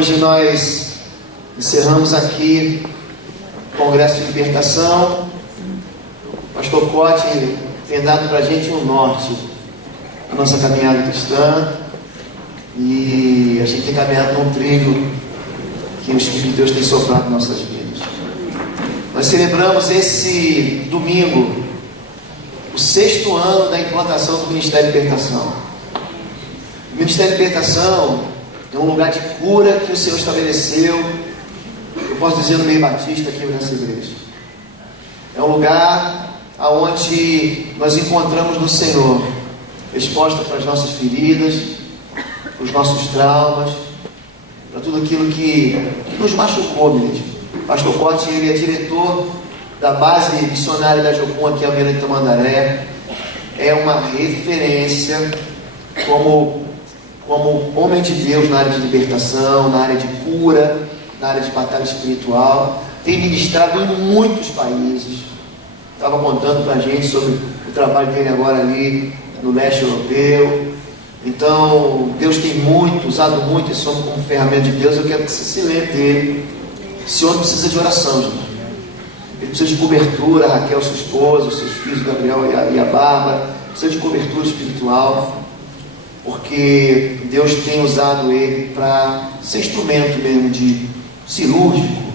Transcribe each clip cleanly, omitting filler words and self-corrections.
Hoje nós encerramos aqui o Congresso de Libertação. O pastor Cote tem dado para a gente um norte na nossa caminhada cristã, e a gente tem caminhado num trilho que o Espírito de Deus tem soprado em nossas vidas. Nós celebramos esse domingo o 6º ano da implantação do Ministério de Libertação. O Ministério de Libertação é um lugar de cura que o Senhor estabeleceu, eu posso dizer, no meio batista aqui nessa igreja. É um lugar onde nós encontramos no Senhor resposta para as nossas feridas, para os nossos traumas, para tudo aquilo que nos machucou mesmo. O pastor Cote, ele é diretor da base missionária da Jocum aqui em Almirante Tamandaré. É uma referência como homem de Deus na área de libertação, na área de cura, na área de batalha espiritual. Tem ministrado em muitos países. Estava contando para a gente sobre o trabalho dele agora ali no leste europeu. Então, Deus tem usado muito esse homem como ferramenta de Deus. Eu quero que você se lembre dele. Esse homem precisa de oração, gente. Ele precisa de cobertura. A Raquel, sua esposa, os seus filhos, Gabriel e a Bárbara, precisa de cobertura espiritual, porque Deus tem usado ele para ser instrumento mesmo de cirúrgico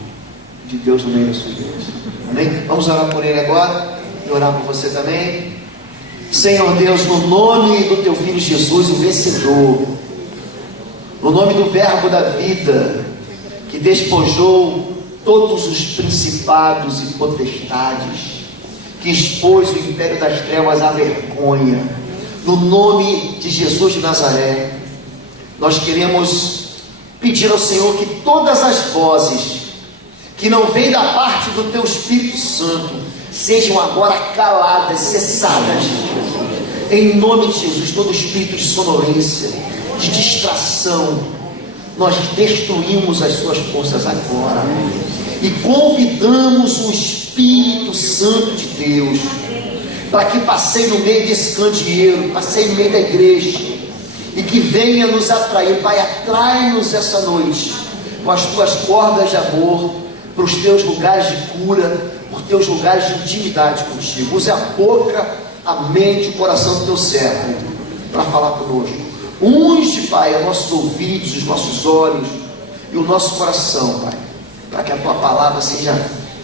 de Deus no meio da sua igreja. Amém? Vamos orar por ele agora e orar por você também. Senhor Deus, no nome do teu Filho Jesus, o vencedor, no nome do Verbo da vida, que despojou todos os principados e potestades, que expôs o império das trevas à vergonha, no nome de Jesus de Nazaré, nós queremos pedir ao Senhor que todas as vozes que não vêm da parte do teu Espírito Santo sejam agora caladas, cessadas, em nome de Jesus. Todo espírito de sonolência, de distração, nós destruímos as suas forças agora e convidamos o Espírito Santo de Deus para que passeie no meio desse candeeiro, passeie no meio da igreja e que venha nos atrair. Pai, atrai-nos essa noite com as tuas cordas de amor para os teus lugares de cura, por teus lugares de intimidade contigo. Use a boca, a mente, o coração do teu servo para falar conosco. Unge, Pai, os nossos ouvidos, os nossos olhos e o nosso coração, Pai, para que a tua palavra seja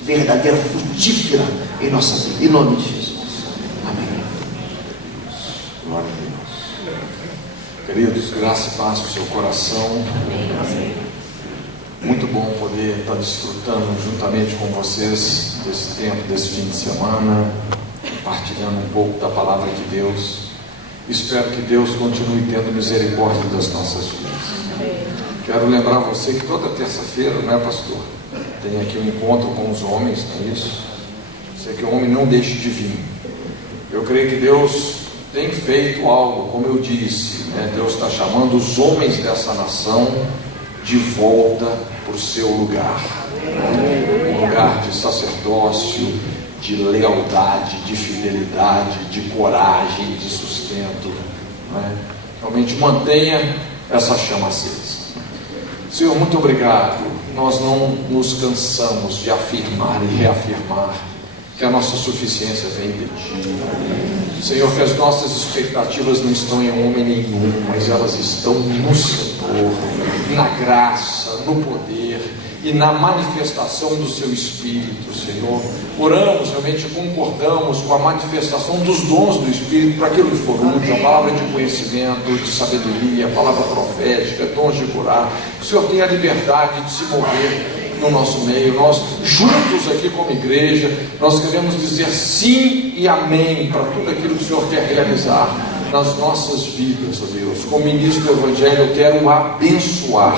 verdadeira, frutífera em nossa vida, em nome de Jesus. Amém. Glória a Deus. Queridos, graça e paz para o seu coração. Amém. Muito bom poder estar desfrutando juntamente com vocês desse tempo, desse fim de semana, partilhando um pouco da palavra de Deus. Espero que Deus continue tendo misericórdia das nossas vidas. Quero lembrar você que toda terça-feira, não é, pastor? Tem aqui um encontro com os homens, não é isso? Sei que o homem não deixe de vir. Eu creio que Deus tem feito algo, como eu disse, né? Deus está chamando os homens dessa nação de volta para o seu lugar, né? Um lugar de sacerdócio, de lealdade, de fidelidade, de coragem, de sustento, né? Realmente mantenha essa chama acesa. Senhor, muito obrigado. Nós não nos cansamos de afirmar e reafirmar que a nossa suficiência vem de Ti. Senhor, que as nossas expectativas não estão em homem nenhum, mas elas estão no Senhor, na graça, no poder e na manifestação do Seu Espírito, Senhor. Oramos, realmente concordamos com a manifestação dos dons do Espírito para aquilo que for útil, a palavra de conhecimento, de sabedoria, a palavra profética, dons de curar. O Senhor tem a liberdade de se mover no nosso meio. Nós juntos aqui como igreja, nós queremos dizer sim e amém para tudo aquilo que o Senhor quer realizar nas nossas vidas, ó Deus. Como ministro do Evangelho, eu quero abençoar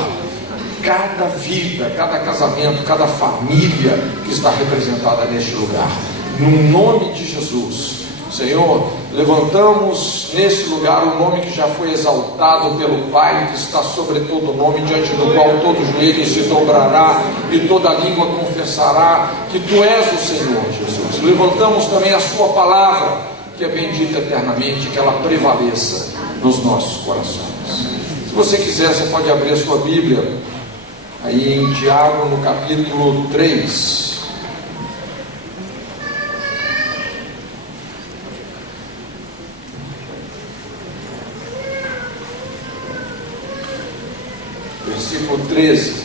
cada vida, cada casamento, cada família que está representada neste lugar, no nome de Jesus. Senhor, levantamos nesse lugar o nome que já foi exaltado pelo Pai, que está sobre todo nome, diante do qual todo joelho se dobrará e toda língua confessará que Tu és o Senhor, Jesus. Levantamos também a Sua palavra, que é bendita eternamente, que ela prevaleça nos nossos corações. Se você quiser, você pode abrir a sua Bíblia aí em Tiago, no capítulo 3. Versículo 13.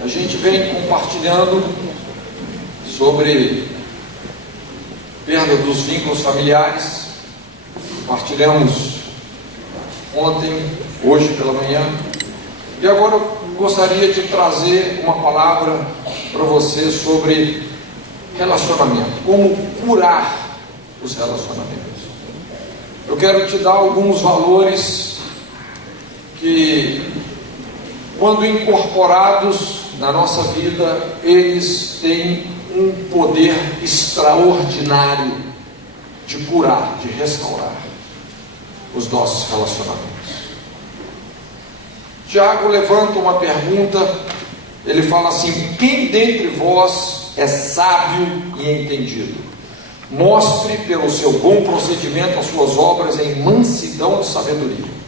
A gente vem compartilhando sobre perda dos vínculos familiares. Compartilhamos ontem, hoje pela manhã. E agora eu gostaria de trazer uma palavra para você sobre relacionamento. Como curar os relacionamentos. Eu quero te dar alguns valores que, quando incorporados na nossa vida, eles têm um poder extraordinário de curar, de restaurar os nossos relacionamentos. Tiago levanta uma pergunta, ele fala assim: quem dentre vós é sábio e entendido? Mostre pelo seu bom procedimento as suas obras em mansidão de sabedoria.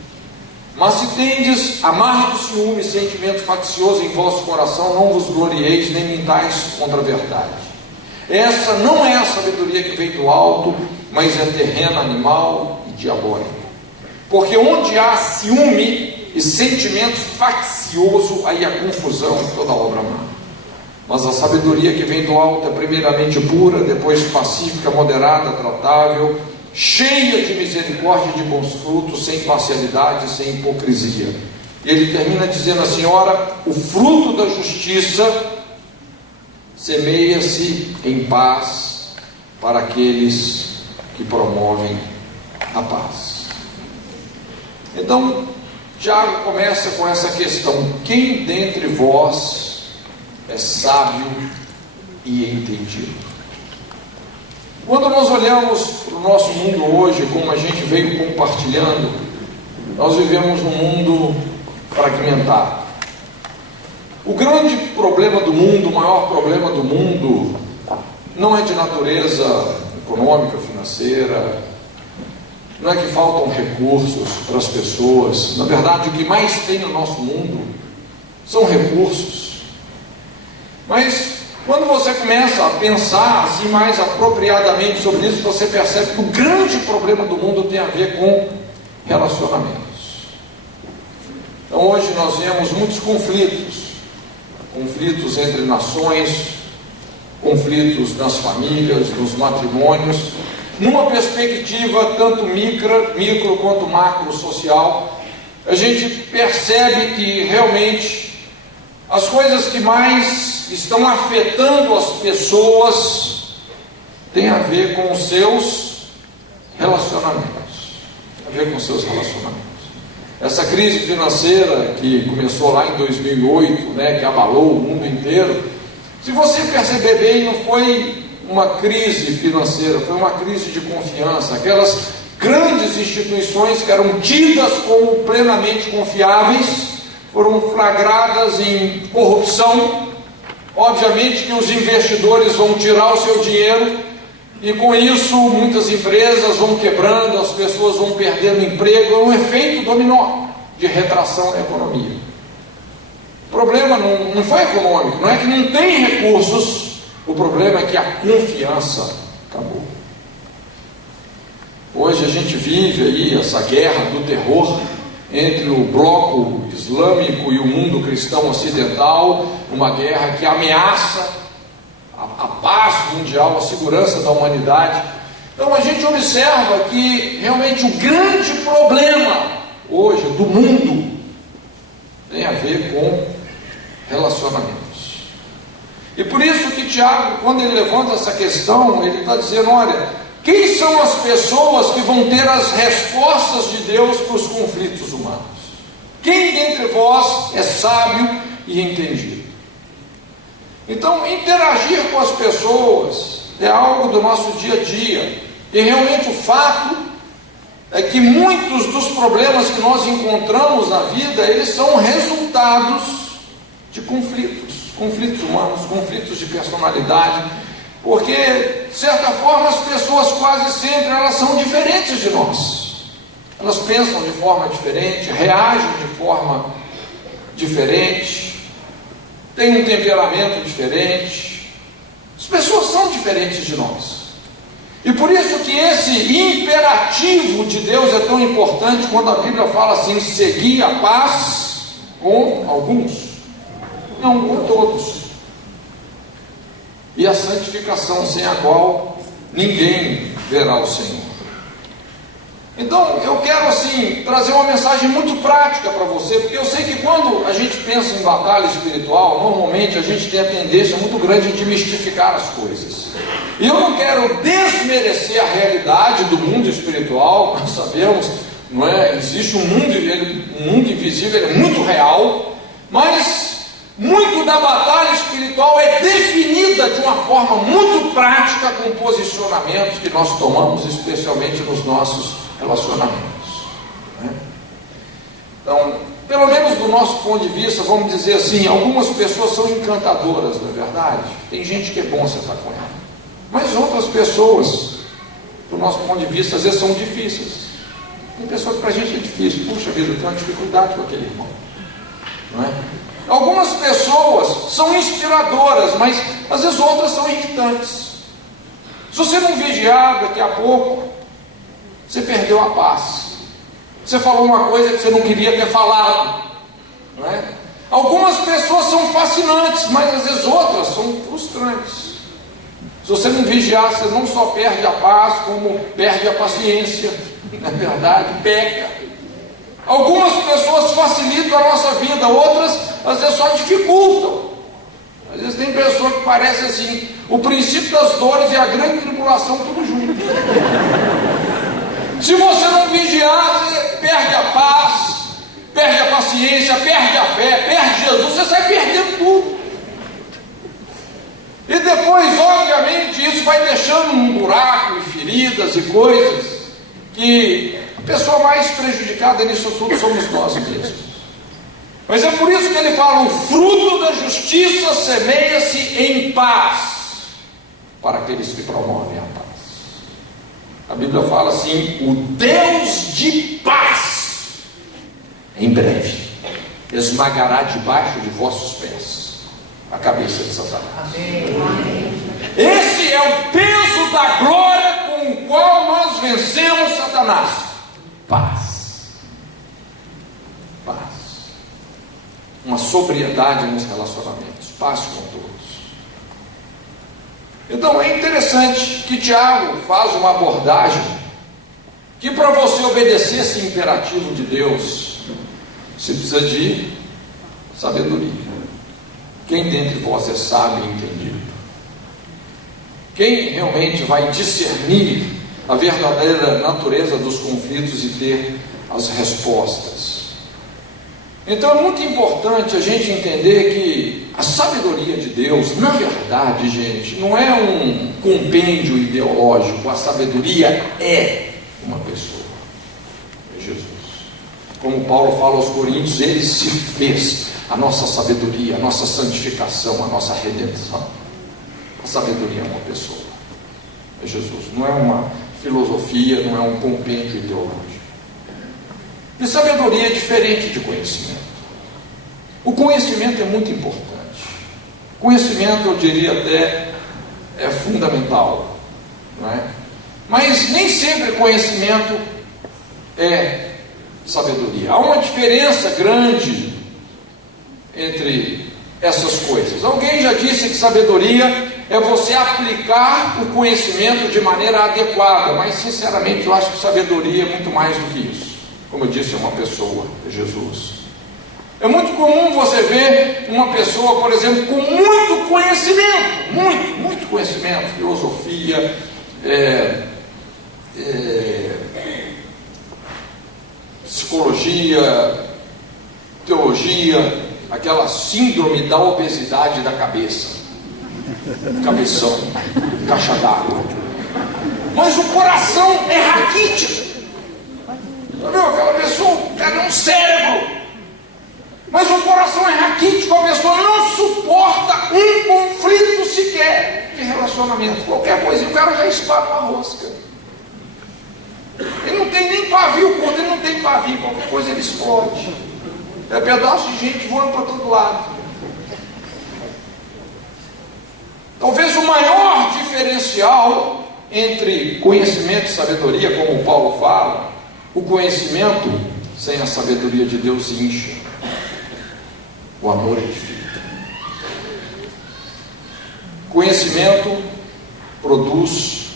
Mas se tendes amargo ciúme e sentimento faccioso em vosso coração, não vos glorieis nem mintais contra a verdade. Essa não é a sabedoria que vem do alto, mas é terrena, animal e diabólica. Porque onde há ciúme e sentimento faccioso, aí há confusão e toda obra má. Mas a sabedoria que vem do alto é primeiramente pura, depois pacífica, moderada, tratável, cheia de misericórdia e de bons frutos, sem parcialidade, sem hipocrisia. E ele termina dizendo assim: ora, o fruto da justiça semeia-se em paz para aqueles que promovem a paz. Então, Tiago começa com essa questão: quem dentre vós é sábio e entendido? Quando nós olhamos para o nosso mundo hoje, como a gente veio compartilhando, nós vivemos num mundo fragmentado. O grande problema do mundo, o maior problema do mundo, não é de natureza econômica, financeira, não é que faltam recursos para as pessoas. Na verdade, o que mais tem no nosso mundo são recursos. Mas quando você começa a pensar assim mais apropriadamente sobre isso, você percebe que o grande problema do mundo tem a ver com relacionamentos. Então hoje nós vemos muitos conflitos entre nações, conflitos nas famílias, nos matrimônios, numa perspectiva tanto micro quanto macro social. A gente percebe que realmente as coisas que mais estão afetando as pessoas têm a ver com os seus relacionamentos. Tem a ver com os seus relacionamentos. Essa crise financeira que começou lá em 2008, que abalou o mundo inteiro, se você perceber bem, não foi uma crise financeira, foi uma crise de confiança. Aquelas grandes instituições que eram tidas como plenamente confiáveis foram flagradas em corrupção. Obviamente que os investidores vão tirar o seu dinheiro e com isso muitas empresas vão quebrando, as pessoas vão perdendo emprego. É um efeito dominó de retração na economia. O problema não foi econômico, não é que não tem recursos, o problema é que a confiança acabou. Hoje a gente vive aí essa guerra do terror entre o bloco islâmico e o mundo cristão ocidental, uma guerra que ameaça a paz mundial, a segurança da humanidade. Então a gente observa que realmente o grande problema hoje do mundo tem a ver com relacionamentos. E por isso que Tiago, quando ele levanta essa questão, ele está dizendo: olha, quem são as pessoas que vão ter as respostas de Deus para os conflitos humanos? Quem dentre vós é sábio e entendido? Então, interagir com as pessoas é algo do nosso dia a dia. E realmente o fato é que muitos dos problemas que nós encontramos na vida, eles são resultados de conflitos humanos, conflitos de personalidade. Porque, de certa forma, as pessoas quase sempre elas são diferentes de nós. elas pensam de forma diferente, reagem de forma diferente, têm um temperamento diferente. As pessoas são diferentes de nós. E por isso que esse imperativo de Deus é tão importante quando a Bíblia fala assim: segui a paz com alguns, não com todos, e a santificação, sem a qual ninguém verá o Senhor. Então eu quero assim trazer uma mensagem muito prática para você, porque eu sei que quando a gente pensa em batalha espiritual, normalmente a gente tem a tendência muito grande de mistificar as coisas. E eu não quero desmerecer a realidade do mundo espiritual. Nós sabemos, não é? Existe um mundo invisível, ele é muito real, mas muito da batalha espiritual é definida de uma forma muito prática com posicionamentos que nós tomamos, especialmente nos nossos relacionamentos, né? Então, pelo menos do nosso ponto de vista, vamos dizer assim, algumas pessoas são encantadoras, não é verdade? Tem gente que é bom você estar com ela, mas outras pessoas, do nosso ponto de vista, às vezes são difíceis. Tem pessoas que para a gente é difícil. Puxa vida, eu tenho uma dificuldade com aquele irmão, não é? Algumas pessoas são inspiradoras, mas às vezes outras são irritantes. Se você não vigiar, daqui a pouco você perdeu a paz. Você falou uma coisa que você não queria ter falado, não é? Algumas pessoas são fascinantes, mas às vezes outras são frustrantes. Se você não vigiar, você não só perde a paz, como perde a paciência, não é verdade? Peca. Algumas pessoas facilitam a nossa vida, outras às vezes só dificultam. Às vezes tem pessoa que parece assim, o princípio das dores e a grande tribulação tudo junto. Se você não vigiar, você perde a paz, perde a paciência, perde a fé, perde Jesus, você sai perdendo tudo. E depois, obviamente, isso vai deixando um buraco e feridas e coisas que a pessoa mais prejudicada nisso tudo somos nós mesmos. Mas é por isso que ele fala: o fruto da justiça semeia-se em paz para aqueles que promovem a paz. A Bíblia fala assim: o Deus de paz em breve esmagará debaixo de vossos pés a cabeça de Satanás. Amém. Esse é o peso da glória com o qual nós vencemos Satanás: paz. Paz. Uma sobriedade nos relacionamentos, paz com todos. Então é interessante que Tiago faz uma abordagem que, para você obedecer esse imperativo de Deus, você precisa de sabedoria. Quem dentre vós é sábio e entendido? Quem realmente vai discernir a verdadeira natureza dos conflitos e ter as respostas? Então é muito importante a gente entender que a sabedoria de Deus, na verdade, gente, não é um compêndio ideológico. A sabedoria é uma pessoa, é Jesus. Como Paulo fala aos Coríntios, ele se fez a nossa sabedoria, a nossa santificação, a nossa redenção. A sabedoria é uma pessoa, é Jesus. Não é uma filosofia, não é um compêndio ideológico. E sabedoria é diferente de conhecimento. O conhecimento é muito importante. Conhecimento, eu diria até, é fundamental, não é? Mas nem sempre conhecimento é sabedoria. Há uma diferença grande entre essas coisas. Alguém já disse que sabedoria é você aplicar o conhecimento de maneira adequada, mas sinceramente eu acho que sabedoria é muito mais do que isso. Como eu disse, é uma pessoa, é Jesus. É muito comum você ver uma pessoa, por exemplo, com muito conhecimento, muito conhecimento, filosofia, psicologia, teologia, aquela síndrome da obesidade da cabeça, cabeção, caixa d'água, mas o coração é raquítico. Aquela pessoa, o cara é um cérebro, mas o coração é raquítico. A pessoa não suporta um conflito sequer de relacionamento, qualquer coisa, e o cara já espalha uma rosca. Ele não tem nem pavio, quando ele não tem pavio, qualquer coisa ele explode. É pedaço de gente voando para todo lado. Talvez o maior diferencial entre conhecimento e sabedoria, como Paulo fala, o conhecimento sem a sabedoria de Deus incha, o amor edifica. Conhecimento produz,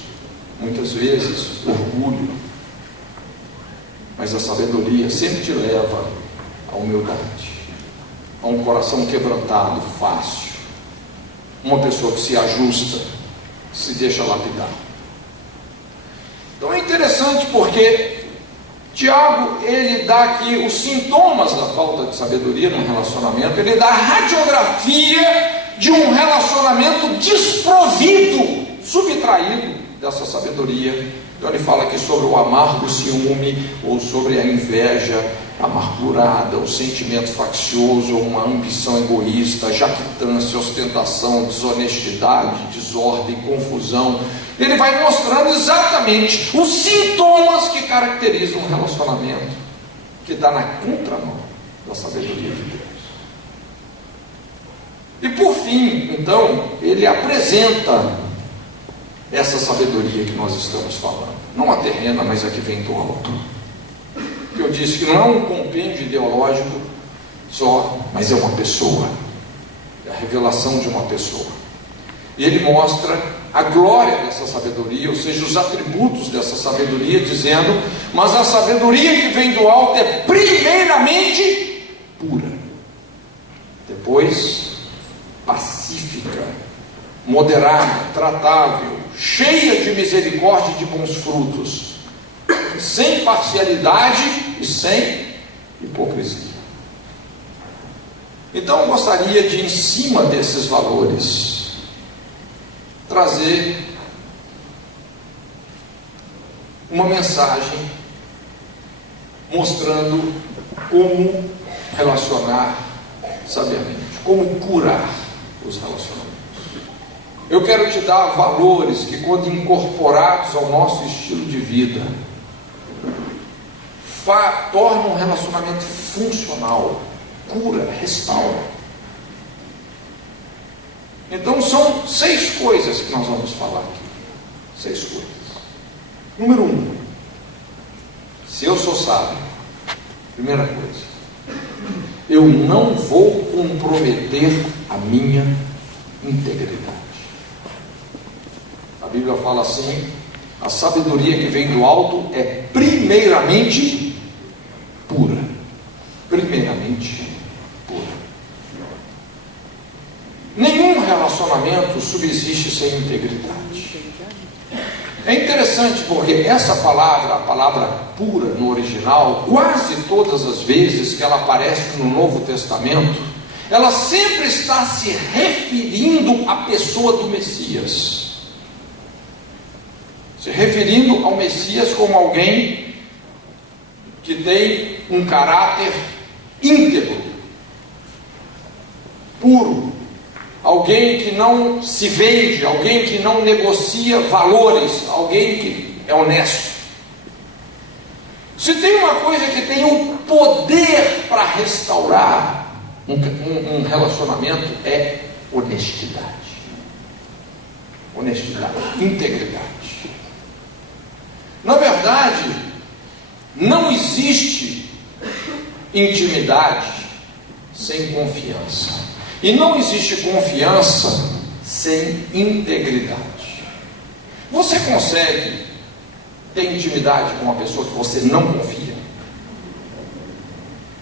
muitas vezes, orgulho, mas a sabedoria sempre te leva à humildade, a um coração quebrantado, fácil, uma pessoa que se ajusta, se deixa lapidar. Então é interessante porque Tiago, ele dá aqui os sintomas da falta de sabedoria no relacionamento, ele dá a radiografia de um relacionamento desprovido, subtraído dessa sabedoria. Então ele fala aqui sobre o amargo ciúme, ou sobre a inveja amargurada, o sentimento faccioso, uma ambição egoísta, jactância, ostentação, desonestidade, desordem, confusão. Ele vai mostrando exatamente os sintomas que caracterizam um relacionamento que está na contramão da sabedoria de Deus. E por fim, então, ele apresenta essa sabedoria que nós estamos falando, não a terrena, mas a que vem do alto, que eu disse que não é um compêndio ideológico só, mas é uma pessoa, é a revelação de uma pessoa. E ele mostra a glória dessa sabedoria, ou seja, os atributos dessa sabedoria, dizendo: mas a sabedoria que vem do alto é primeiramente pura, depois pacífica, moderada, tratável, cheia de misericórdia e de bons frutos, sem parcialidade e sem hipocrisia. Então eu gostaria de, em cima desses valores, trazer uma mensagem mostrando como relacionar sabiamente, como curar os relacionamentos. Eu quero te dar valores que, quando incorporados ao nosso estilo de vida, tornam um relacionamento funcional, cura, restaura. Então são 6 coisas que nós vamos falar aqui. 6 coisas. Número 1, se eu sou sábio, primeira coisa, eu não vou comprometer a minha integridade. A Bíblia fala assim: a sabedoria que vem do alto é primeiramente pura. Primeiramente pura. Nenhum relacionamento subsiste sem integridade. É interessante porque essa palavra, a palavra pura no original, quase todas as vezes que ela aparece no Novo Testamento, ela sempre está se referindo à pessoa do Messias. Se referindo ao Messias como alguém que tem um caráter íntegro, puro, alguém que não se vende, alguém que não negocia valores, alguém que é honesto. Se tem uma coisa que tem o poder para restaurar um relacionamento, é honestidade. Honestidade, integridade. Na verdade, não existe intimidade sem confiança. E não existe confiança sem integridade. Você consegue ter intimidade com uma pessoa que você não confia?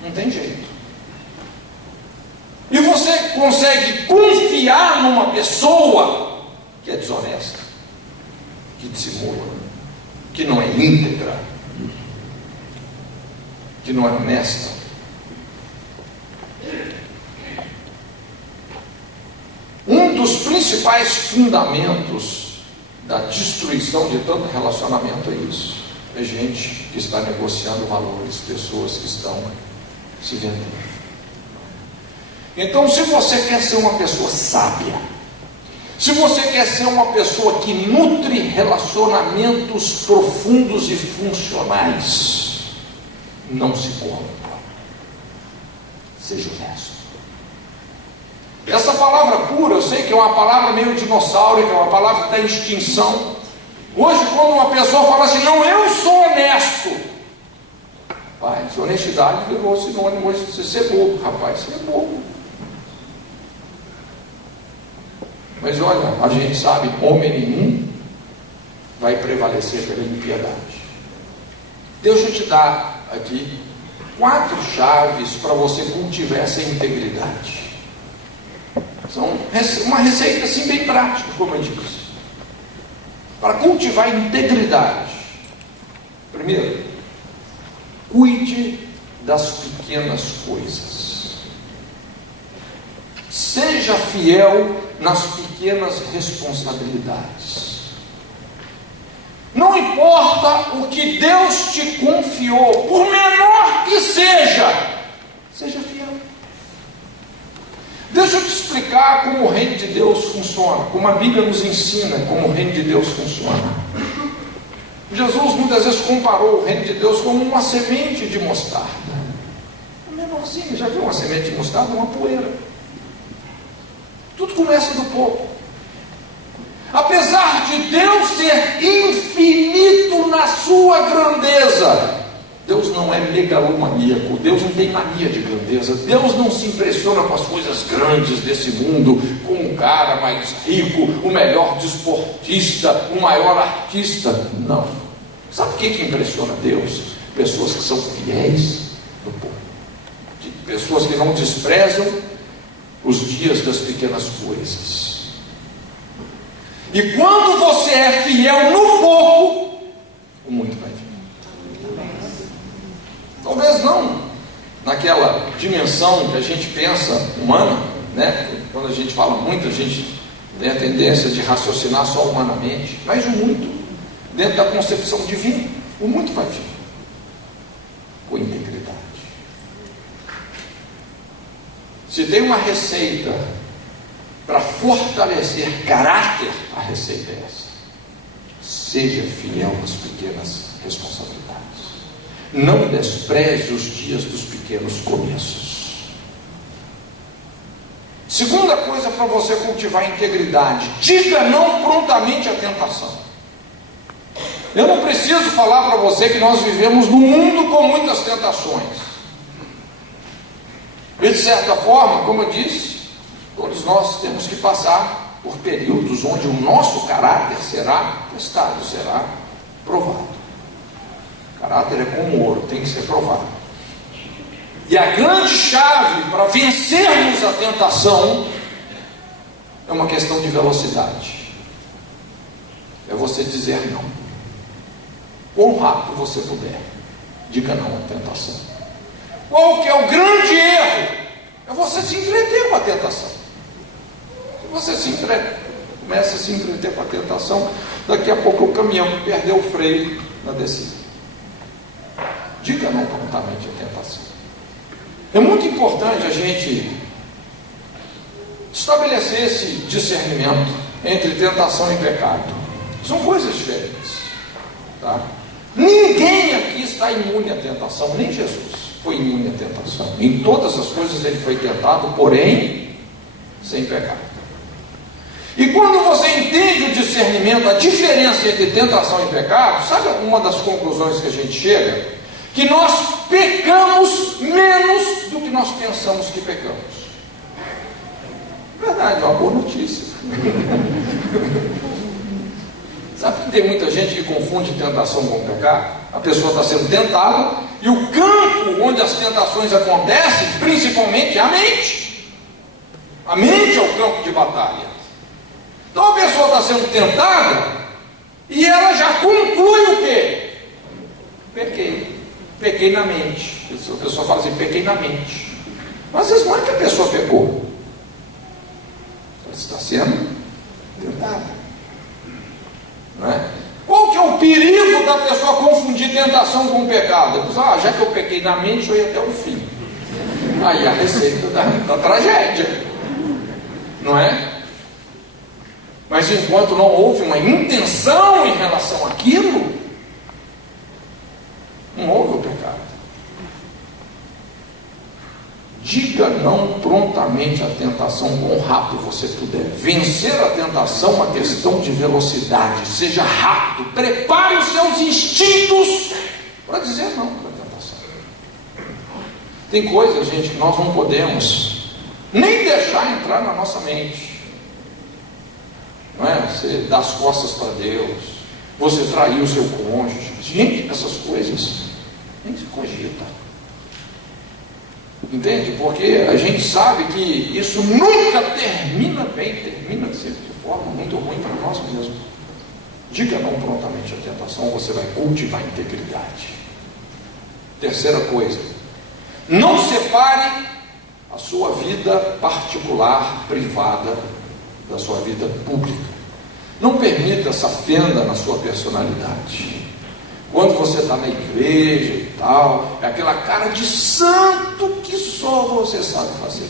Não tem jeito. E você consegue confiar numa pessoa que é desonesta, que dissimula, que não é íntegra, que não é honesta? Um dos principais fundamentos da destruição de tanto relacionamento é isso. É gente que está negociando valores, pessoas que estão se vendendo. Então, se você quer ser uma pessoa sábia, Se você quer ser uma pessoa que nutre relacionamentos profundos e funcionais, não se corrompa. Seja honesto. Essa palavra pura, eu sei que é uma palavra meio dinossauro, que é uma palavra que está em extinção. Hoje, quando uma pessoa fala assim, não, eu sou honesto, rapaz, honestidade virou sinônimo hoje de você ser bobo. Rapaz, você é bobo. Mas olha, a gente sabe, homem nenhum vai prevalecer pela impiedade. Deixa eu te dar aqui 4 chaves para você cultivar essa integridade. São uma receita assim bem prática, como eu disse. Para cultivar integridade. Primeiro, cuide das pequenas coisas. Seja fiel nas pequenas responsabilidades. Não importa o que Deus te confiou, por menor que seja, seja fiel. Deixa eu te explicar como o reino de Deus funciona, como a Bíblia nos ensina como o reino de Deus funciona. Jesus muitas vezes comparou o reino de Deus como uma semente de mostarda. É menorzinho, já viu uma semente de mostarda? Uma poeira. Tudo começa do pouco. Apesar de Deus ser infinito na sua grandeza, Deus não é megalomaníaco, Deus não tem mania de grandeza, Deus não se impressiona com as coisas grandes desse mundo, com o cara mais rico, o melhor desportista, o maior artista. Não. Sabe o que impressiona Deus? Pessoas que são fiéis no povo, pessoas que não desprezam os dias das pequenas coisas. E quando você é fiel no pouco, o muito vai vir. Talvez não naquela dimensão que a gente pensa humana, né? Quando a gente fala muito, a gente tem a tendência de raciocinar só humanamente, mas o muito, dentro da concepção divina, o muito vai vir com integridade. Se tem uma receita para fortalecer caráter, a receita é essa: seja fiel nas pequenas responsabilidades. Não despreze os dias dos pequenos começos. Segunda coisa para você cultivar a integridade: diga não prontamente à tentação. Eu não preciso falar para você que nós vivemos num mundo com muitas tentações. E de certa forma, como eu disse, todos nós temos que passar por períodos onde o nosso caráter será testado, será provado. Caráter é como ouro, tem que ser provado. E a grande chave para vencermos a tentação é uma questão de velocidade. É você dizer não. Quão rápido você puder, diga não à tentação. Qual que é o grande erro? É você se entreter com a tentação. Se você começa a se entreter com a tentação, daqui a pouco o caminhão perdeu o freio na descida. Diga não prontamente à tentação. É muito importante a gente estabelecer esse discernimento entre tentação e pecado. São coisas diferentes, tá? Ninguém aqui está imune à tentação, nem Jesus foi imune à tentação. Em todas as coisas ele foi tentado, porém sem pecado. E quando você entende o discernimento, a diferença entre tentação e pecado, sabe uma das conclusões que a gente chega? Que nós pecamos menos do que nós pensamos que pecamos. Verdade, é uma boa notícia. Sabe que tem muita gente que confunde tentação com pecado? A pessoa está sendo tentada e o campo onde as tentações acontecem, principalmente, é a mente. A mente é o campo de batalha. Então a pessoa está sendo tentada e ela já conclui o quê? Pequei na mente. A pessoa fala assim, pequei na mente. Mas às vezes não é que a pessoa pecou. Ela está sendo tentada. Não é? Qual que é o perigo da pessoa confundir tentação com pecado? Ela diz, já que eu pequei na mente, eu ia até o fim. Aí a receita da tragédia. Não é? Mas enquanto não houve uma intenção em relação àquilo, não houve o pecado. Diga não prontamente à tentação, quão rápido você puder. Vencer a tentação é uma questão de velocidade. Seja rápido, prepare os seus instintos para dizer não para a tentação. Tem coisas, gente, que nós não podemos nem deixar entrar na nossa mente. Não é? Você dá as costas para Deus, você traiu o seu cônjuge. Gente, essas coisas nem se cogita. Entende? Porque a gente sabe que isso nunca termina bem, termina sempre de forma muito ruim para nós mesmos. Diga não prontamente à tentação, você vai cultivar a integridade. Terceira coisa, não separe a sua vida particular, privada, da sua vida pública. Não permita essa fenda na sua personalidade. Quando você está na igreja e tal, é aquela cara de santo que só você sabe fazer.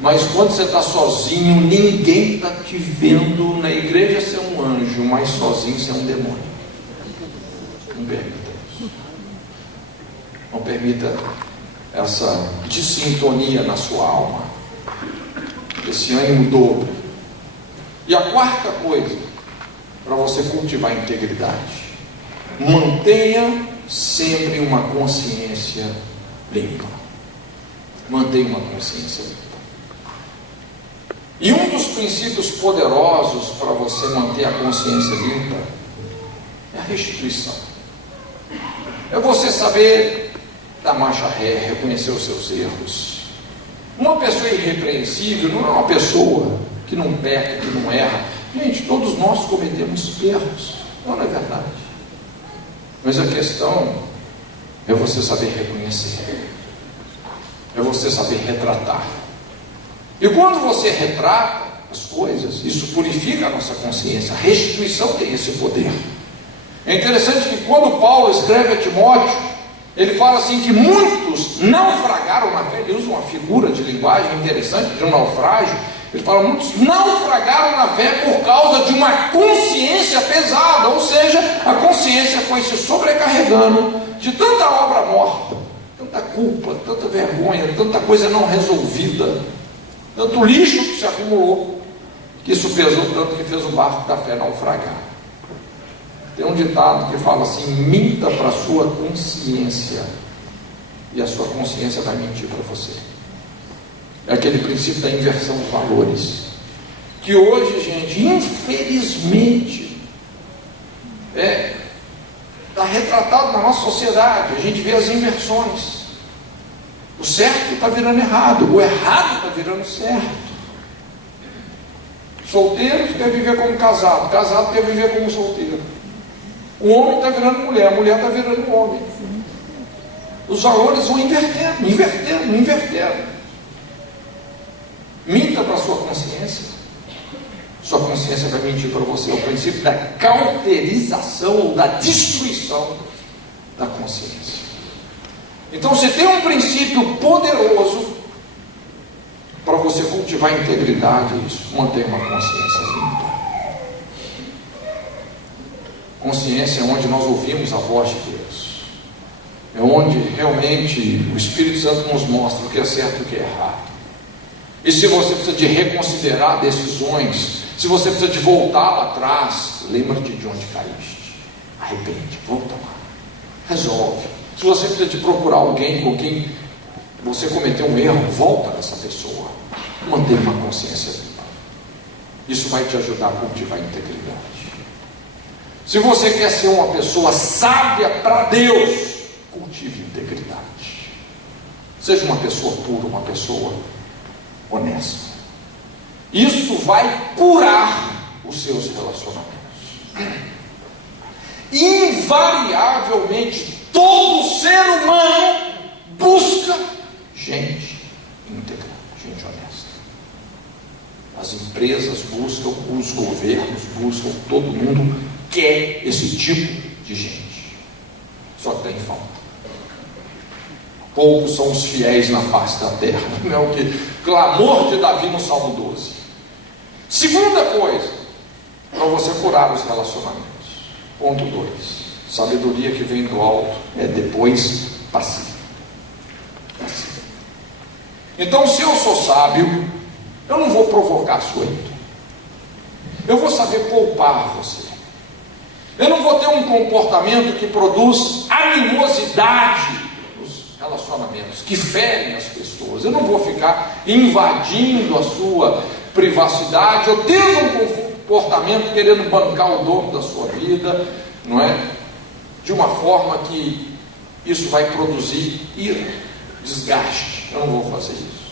Mas quando você está sozinho, ninguém está te vendo. Na igreja você é um anjo, mas sozinho você é um demônio. Não permita isso. Não permita essa desintonia na sua alma, esse ânimo dobro. E a quarta coisa, para você cultivar a integridade, mantenha sempre uma consciência limpa. Mantenha uma consciência limpa. E um dos princípios poderosos para você manter a consciência limpa é a restituição. É você saber dar marcha ré, reconhecer os seus erros. Uma pessoa irrepreensível não é uma pessoa que não peca, que não erra. Gente, todos nós cometemos erros, não é verdade? Mas a questão é você saber reconhecer, é você saber retratar. E quando você retrata as coisas, isso purifica a nossa consciência. A restituição tem esse poder. É interessante que quando Paulo escreve a Timóteo, ele fala assim que muitos naufragaram na fé. Ele usa uma figura de linguagem interessante de um naufrágio. Ele fala, muitos naufragaram na fé por causa de uma consciência pesada, ou seja, a consciência foi se sobrecarregando de tanta obra morta, tanta culpa, tanta vergonha, tanta coisa não resolvida, tanto lixo que se acumulou, que isso pesou tanto que fez o barco da fé naufragar. Tem um ditado que fala assim, minta para a sua consciência, e a sua consciência vai mentir para você. É aquele princípio da inversão de valores, que hoje, gente, infelizmente, está retratado na nossa sociedade. A gente vê as inversões. O certo está virando errado, o errado está virando certo. Solteiro quer viver como casado, casado quer viver como solteiro. O homem está virando mulher, a mulher está virando homem. Os valores vão invertendo. Minta para a sua consciência. Sua consciência vai mentir para você. É o princípio da cauterização ou da destruição da consciência. Então, você tem um princípio poderoso para você cultivar a integridade. Isso, manter uma consciência limpa. Consciência é onde nós ouvimos a voz de Deus. É onde realmente o Espírito Santo nos mostra o que é certo e o que é errado. E se você precisa de reconsiderar decisões, se você precisa de voltar lá atrás, lembra-te de onde caíste, arrepende, volta lá, resolve. Se você precisa de procurar alguém com quem você cometeu um erro, volta dessa pessoa, mantenha uma consciência limpa. Isso vai te ajudar a cultivar a integridade. Se você quer ser uma pessoa sábia para Deus, cultive integridade. Seja uma pessoa pura, uma pessoa honesta. Isso vai curar os seus relacionamentos. Invariavelmente, todo ser humano busca gente íntegra, gente honesta. As empresas buscam, os governos buscam, todo mundo quer esse tipo de gente. Só que tem falta. Poucos são os fiéis na face da terra. Não é o que clamor de Davi no Salmo 12. Segunda coisa, para você curar os relacionamentos. Ponto 2. Sabedoria que vem do alto é depois passiva. Então, se eu sou sábio, eu não vou provocar a sua ira. Eu vou saber poupar você. Eu não vou ter um comportamento que produz animosidade nos relacionamentos, que ferem as pessoas. Eu não vou ficar invadindo a sua privacidade, ou tendo um comportamento querendo bancar o dono da sua vida, não é? De uma forma que isso vai produzir ira, desgaste. Eu não vou fazer isso.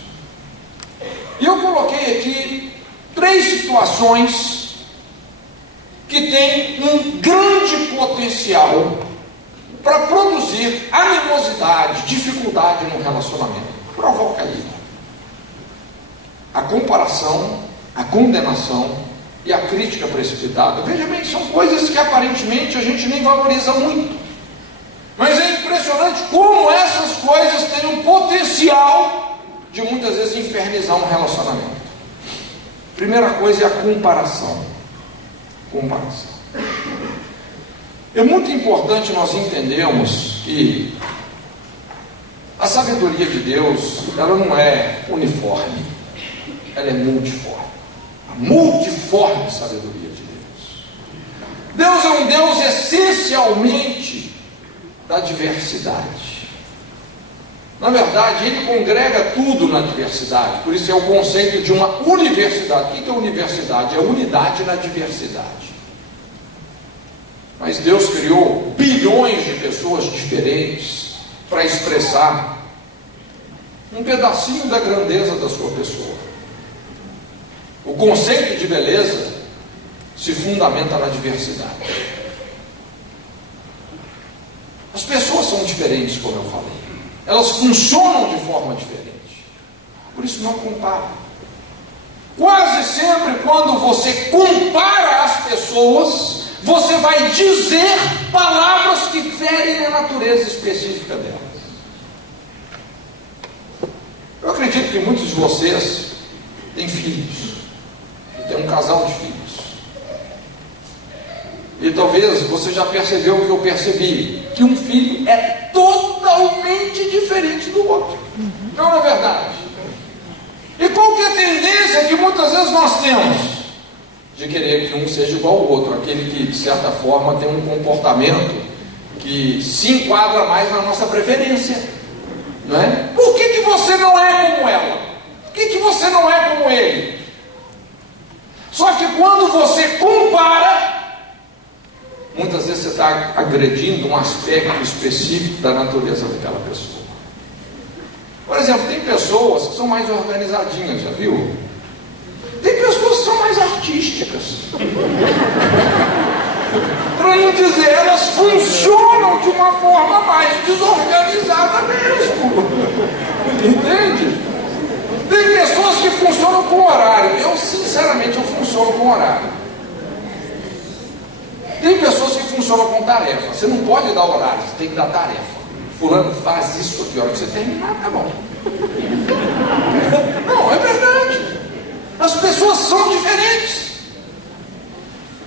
E eu coloquei aqui 3 situações que têm um grande potencial para produzir animosidade, dificuldade no relacionamento. Provoca ira: a comparação, a condenação e a crítica precipitada. Veja bem, são coisas que aparentemente a gente nem valoriza muito, mas é impressionante como essas coisas têm um potencial de muitas vezes infernizar um relacionamento. Primeira coisa é a comparação. É muito importante nós entendermos que a sabedoria de Deus, ela não é uniforme, ela é multiforme. A multiforme sabedoria de Deus. Deus é um Deus essencialmente da diversidade. Na verdade, Ele congrega tudo na diversidade. Por isso é o conceito de uma universidade. O que é universidade? É unidade na diversidade. Mas Deus criou bilhões de pessoas diferentes para expressar um pedacinho da grandeza da sua pessoa. O conceito de beleza se fundamenta na diversidade. As pessoas são diferentes, como eu falei. Elas funcionam de forma diferente. Por isso não compara. Quase sempre quando você compara as pessoas, você vai dizer palavras que ferem a natureza específica delas. Eu acredito que muitos de vocês têm filhos, tem um casal de filhos. E talvez você já percebeu o que eu percebi, que um filho é totalmente diferente do outro. Não é verdade? E qual que é a tendência que muitas vezes nós temos? De querer que um seja igual ao outro, aquele que de certa forma tem um comportamento que se enquadra mais na nossa preferência, não é? Por que você não é como ela? Por que você não é como ele? Só que quando você compara, muitas vezes você está agredindo um aspecto específico da natureza daquela pessoa. Por exemplo, tem pessoas que são mais organizadinhas, já viu? Tem pessoas que são mais artísticas. Para não dizer, elas funcionam de uma forma mais desorganizada mesmo. Entende? Tem pessoas que funcionam com horário. Eu, sinceramente, funciono com horário. Tem pessoas que funcionam com tarefa. Você não pode dar horário, você tem que dar tarefa. Fulano faz isso aqui, a hora que você terminar, tá bom. Não, é verdade. As pessoas são diferentes.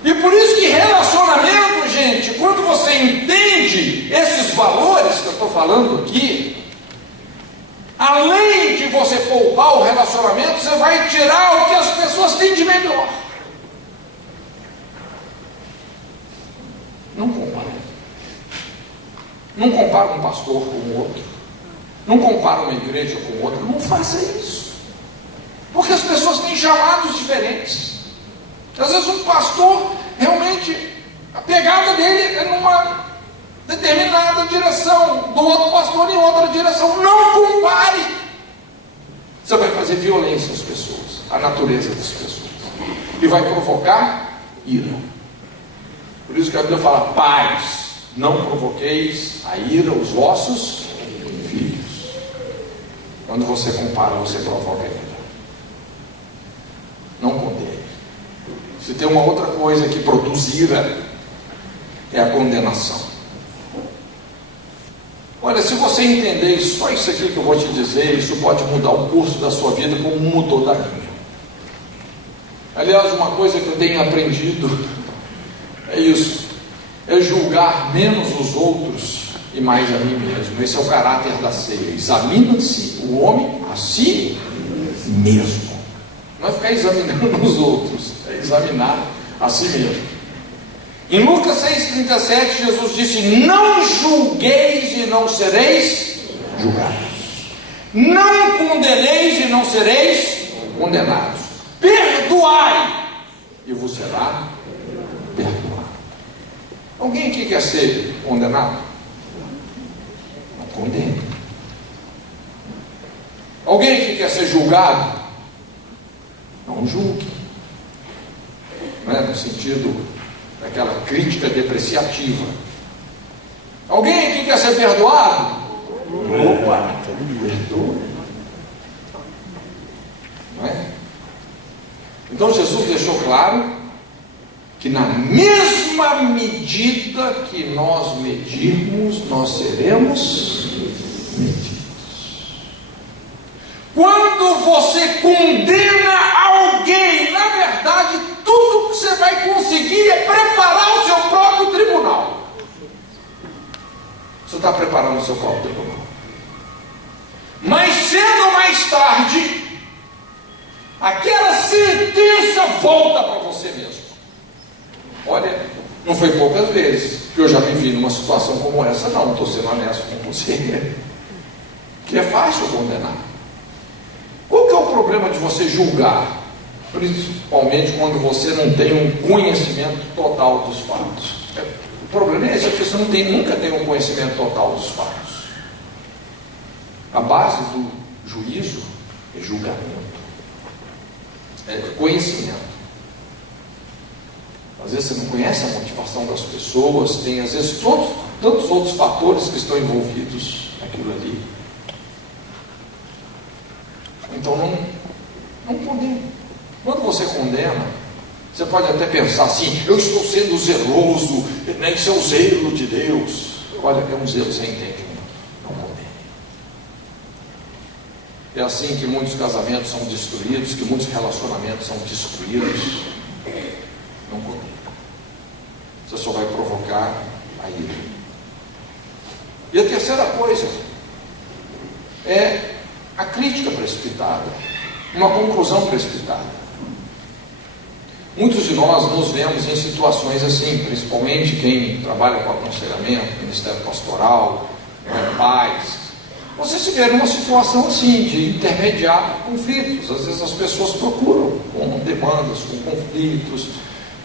E por isso que relacionamento, gente, quando você entende esses valores que eu estou falando aqui, além de você poupar o relacionamento, você vai tirar o que as pessoas têm de melhor. Não compara. Não compara um pastor com o outro. Não compara uma igreja com outra. Não faça isso. Porque as pessoas têm chamados diferentes. Às vezes um pastor, realmente, a pegada dele é numa determinada direção, do outro pastor em outra direção. Não compare. Você vai fazer violência às pessoas, à natureza das pessoas. E vai provocar ira. Por isso que a Bíblia fala: pais, não provoqueis a ira os vossos filhos. Quando você compara, você provoca a ira. Não condene. Se tem uma outra coisa que produz ira, é a condenação. Olha, se você entender só isso aqui que eu vou te dizer, isso pode mudar o curso da sua vida como mudou da minha. Aliás, uma coisa que eu tenho aprendido é isso: é julgar menos os outros e mais a mim mesmo. Esse é o caráter da ceia. Examina-se o homem a si mesmo. Não é ficar examinando os outros, é examinar a si mesmo. Em Lucas 6,37, Jesus disse: não julgueis e não sereis julgados. Não condeneis e não sereis condenados. Perdoai e vos será perdoado. Alguém aqui quer ser condenado? Não condene. Alguém aqui quer ser julgado? Não julgue. Não é no sentido daquela crítica depreciativa. Alguém aqui quer ser perdoado? Opa, perdoa. Não é? Então Jesus deixou claro que na mesma medida que nós medirmos, nós seremos medidos. Quando você condena alguém, na verdade, tudo que você vai conseguir é preparar o seu próprio tribunal. Você está preparando o seu próprio tribunal. Mais cedo ou mais tarde, aquela sentença volta para você mesmo. Olha, não foi poucas vezes que eu já me vi numa situação como essa. Não, estou sendo honesto com você, que é fácil condenar. Qual que é o problema de você julgar? Principalmente quando você não tem um conhecimento total dos fatos. O problema é esse: que você nunca tem um conhecimento total dos fatos. A base do juízo é julgamento, é conhecimento. Às vezes você não conhece a motivação das pessoas, tem às vezes tantos outros fatores que estão envolvidos naquilo ali. Então não condena. Quando você condena, você pode até pensar assim: eu estou sendo zeloso, isso é o zelo de Deus. Olha, é um zelo sem entendimento. Não condene. É assim que muitos casamentos são destruídos, que muitos relacionamentos são destruídos. Não condene. Você só vai provocar a ira. E a terceira coisa é a crítica precipitada, uma conclusão precipitada. Muitos de nós nos vemos em situações assim, principalmente quem trabalha com aconselhamento, ministério pastoral, pais. Você se vê numa situação assim, de intermediar conflitos. Às vezes as pessoas procuram com demandas, com conflitos,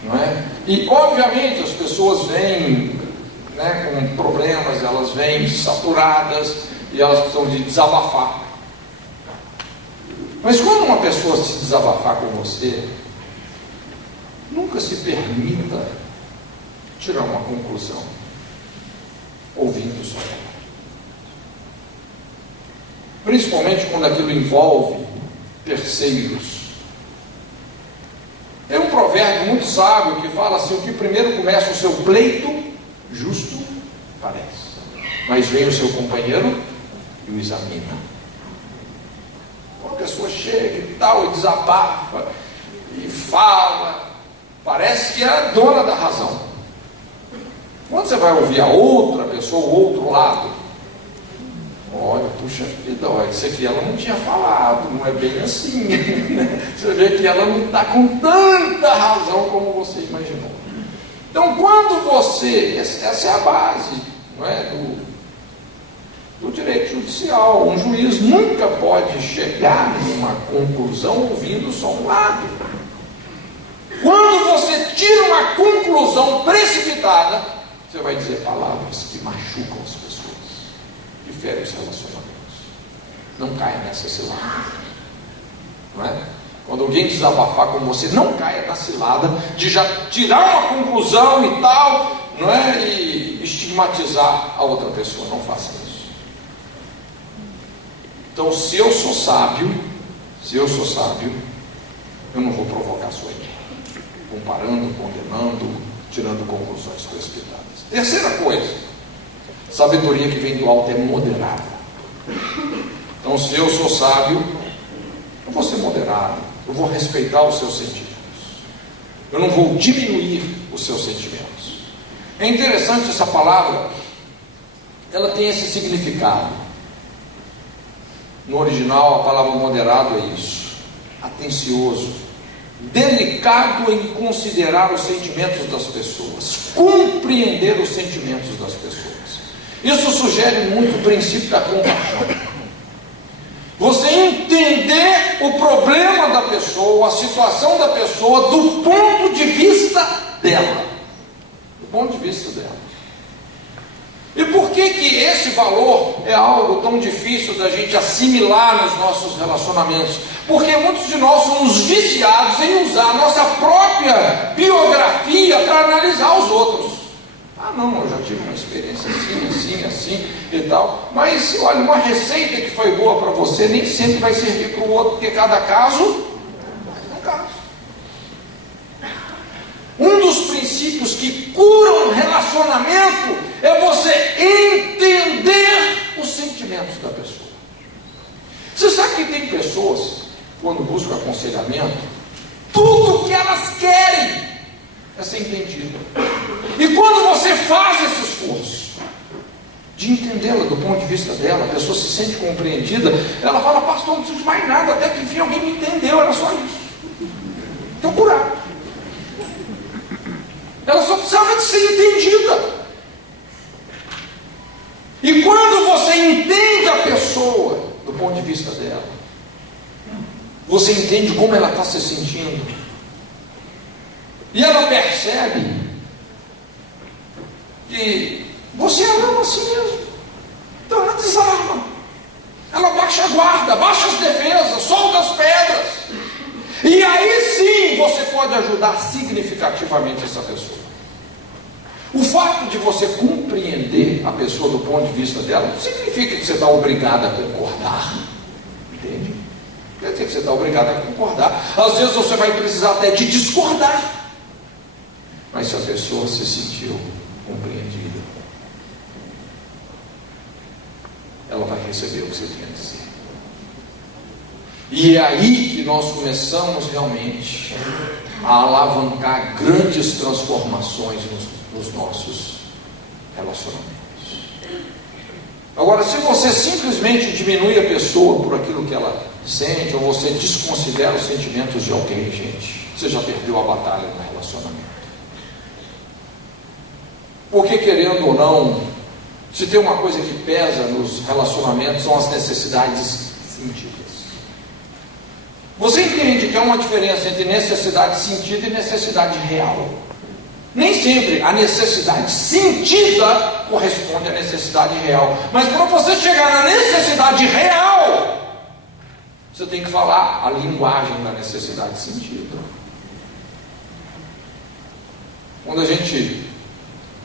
não é? E obviamente as pessoas vêm, né, com problemas, elas vêm saturadas e elas precisam de desabafar. Mas quando uma pessoa se desabafar com você, nunca se permita tirar uma conclusão ouvindo só ela. Principalmente quando aquilo envolve terceiros. Tem um provérbio muito sábio que fala assim: o que primeiro começa o seu pleito, justo parece, mas vem o seu companheiro e o examina. Uma pessoa chega e tal, e desabafa, e fala, parece que é a dona da razão. Quando você vai ouvir a outra pessoa, o outro lado, olha, puxa vida, olha, isso aqui ela não tinha falado, não é bem assim. Você vê que ela não está com tanta razão como você imaginou. Então, quando você, essa é a base, não é, do direito judicial. Um juiz nunca pode chegar numa conclusão ouvindo só um lado. Quando você tira uma conclusão precipitada, você vai dizer palavras que machucam as pessoas, que ferem os relacionamentos. Não caia nessa cilada, não é? Quando alguém desabafar com você, não caia na cilada de já tirar uma conclusão e tal, não é? E estigmatizar a outra pessoa. Não faça isso. Então, se eu sou sábio, eu não vou provocar a sua ira, comparando, condenando, tirando conclusões precipitadas. Terceira coisa, sabedoria que vem do alto é moderada. Então, se eu sou sábio, eu vou ser moderado, eu vou respeitar os seus sentimentos. Eu não vou diminuir os seus sentimentos. É interessante essa palavra, ela tem esse significado. No original, a palavra moderado é isso: atencioso, delicado em considerar os sentimentos das pessoas, compreender os sentimentos das pessoas. Isso sugere muito o princípio da compaixão. Você entender o problema da pessoa, a situação da pessoa, do ponto de vista dela. Do ponto de vista dela. E por que esse valor é algo tão difícil da gente assimilar nos nossos relacionamentos? Porque muitos de nós somos viciados em usar a nossa própria biografia para analisar os outros. Ah não, eu já tive uma experiência assim e tal. Mas olha, uma receita que foi boa para você nem sempre vai servir para o outro, porque cada caso é um caso. Um dos princípios que curam o relacionamento é você entender os sentimentos da pessoa. Você sabe que tem pessoas, quando buscam aconselhamento, tudo que elas querem é ser entendida. E quando você faz esse esforço de entendê-la do ponto de vista dela, a pessoa se sente compreendida, ela fala: pastor, não preciso de mais nada, até que enfim alguém me entendeu, era só isso. Estou curado. Ela só precisava de ser entendida. E quando você entende a pessoa do ponto de vista dela, você entende como ela está se sentindo, e ela percebe que você ama a si mesmo. Então ela desarma, ela baixa a guarda, baixa as defesas, solta as pedras, e aí sim você pode ajudar significativamente essa pessoa. O fato de você compreender a pessoa do ponto de vista dela não significa que você está obrigado a concordar. Entende? Não quer dizer que você está obrigado a concordar. Às vezes você vai precisar até de discordar. Mas se a pessoa se sentiu compreendida, ela vai receber o que você tem a dizer. E é aí que nós começamos realmente a alavancar grandes transformações nos nossos relacionamentos. Agora, se você simplesmente diminui a pessoa por aquilo que ela sente, ou você desconsidera os sentimentos de alguém, gente, você já perdeu a batalha no relacionamento. Porque, querendo ou não, se tem uma coisa que pesa nos relacionamentos, são as necessidades sentidas. Você entende que há uma diferença entre necessidade sentida e necessidade real. Nem sempre a necessidade sentida corresponde à necessidade real. Mas para você chegar na necessidade real, você tem que falar a linguagem da necessidade sentida. Quando a gente,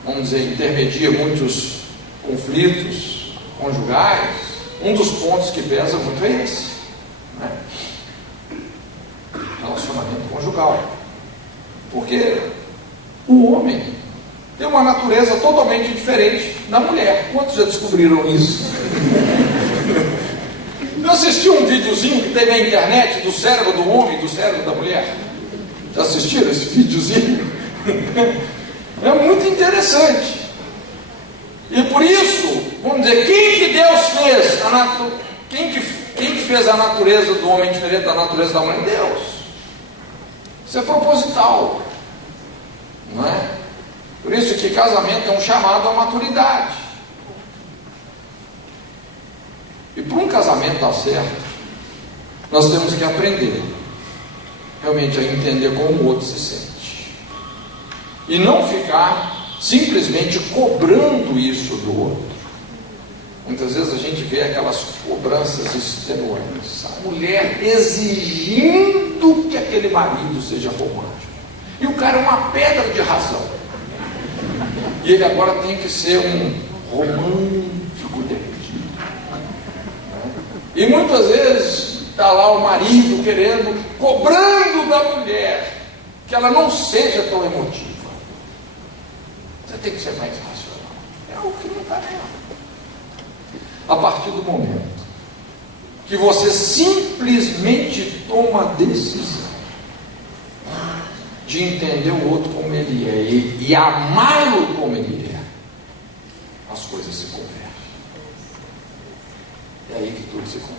vamos dizer, intermedia muitos conflitos conjugais, um dos pontos que pesa muito é esse, né? Relacionamento conjugal. Porque o homem tem uma natureza totalmente diferente da mulher. Quantos já descobriram isso? Eu assisti um videozinho que tem na internet do cérebro do homem e do cérebro da mulher. Já assistiram esse videozinho? É muito interessante. E por isso, vamos dizer, quem que Deus fez? Quem que fez a natureza do homem diferente da natureza da mulher? Deus. Isso é proposital, não é? Por isso que casamento é um chamado à maturidade. E para um casamento dar certo, nós temos que aprender realmente a entender como o outro se sente. E não ficar simplesmente cobrando isso do outro. Muitas vezes a gente vê aquelas cobranças extenuantes. A mulher exigindo que aquele marido seja romântico. E o cara é uma pedra de razão. E ele agora tem que ser um romântico derretido. E muitas vezes está lá o marido querendo, cobrando da mulher que ela não seja tão emotiva. Você tem que ser mais racional. É o que não está nela. A partir do momento que você simplesmente toma a decisão de entender o outro como ele é e amá-lo como ele é, as coisas se convergem. É aí que tudo se converge.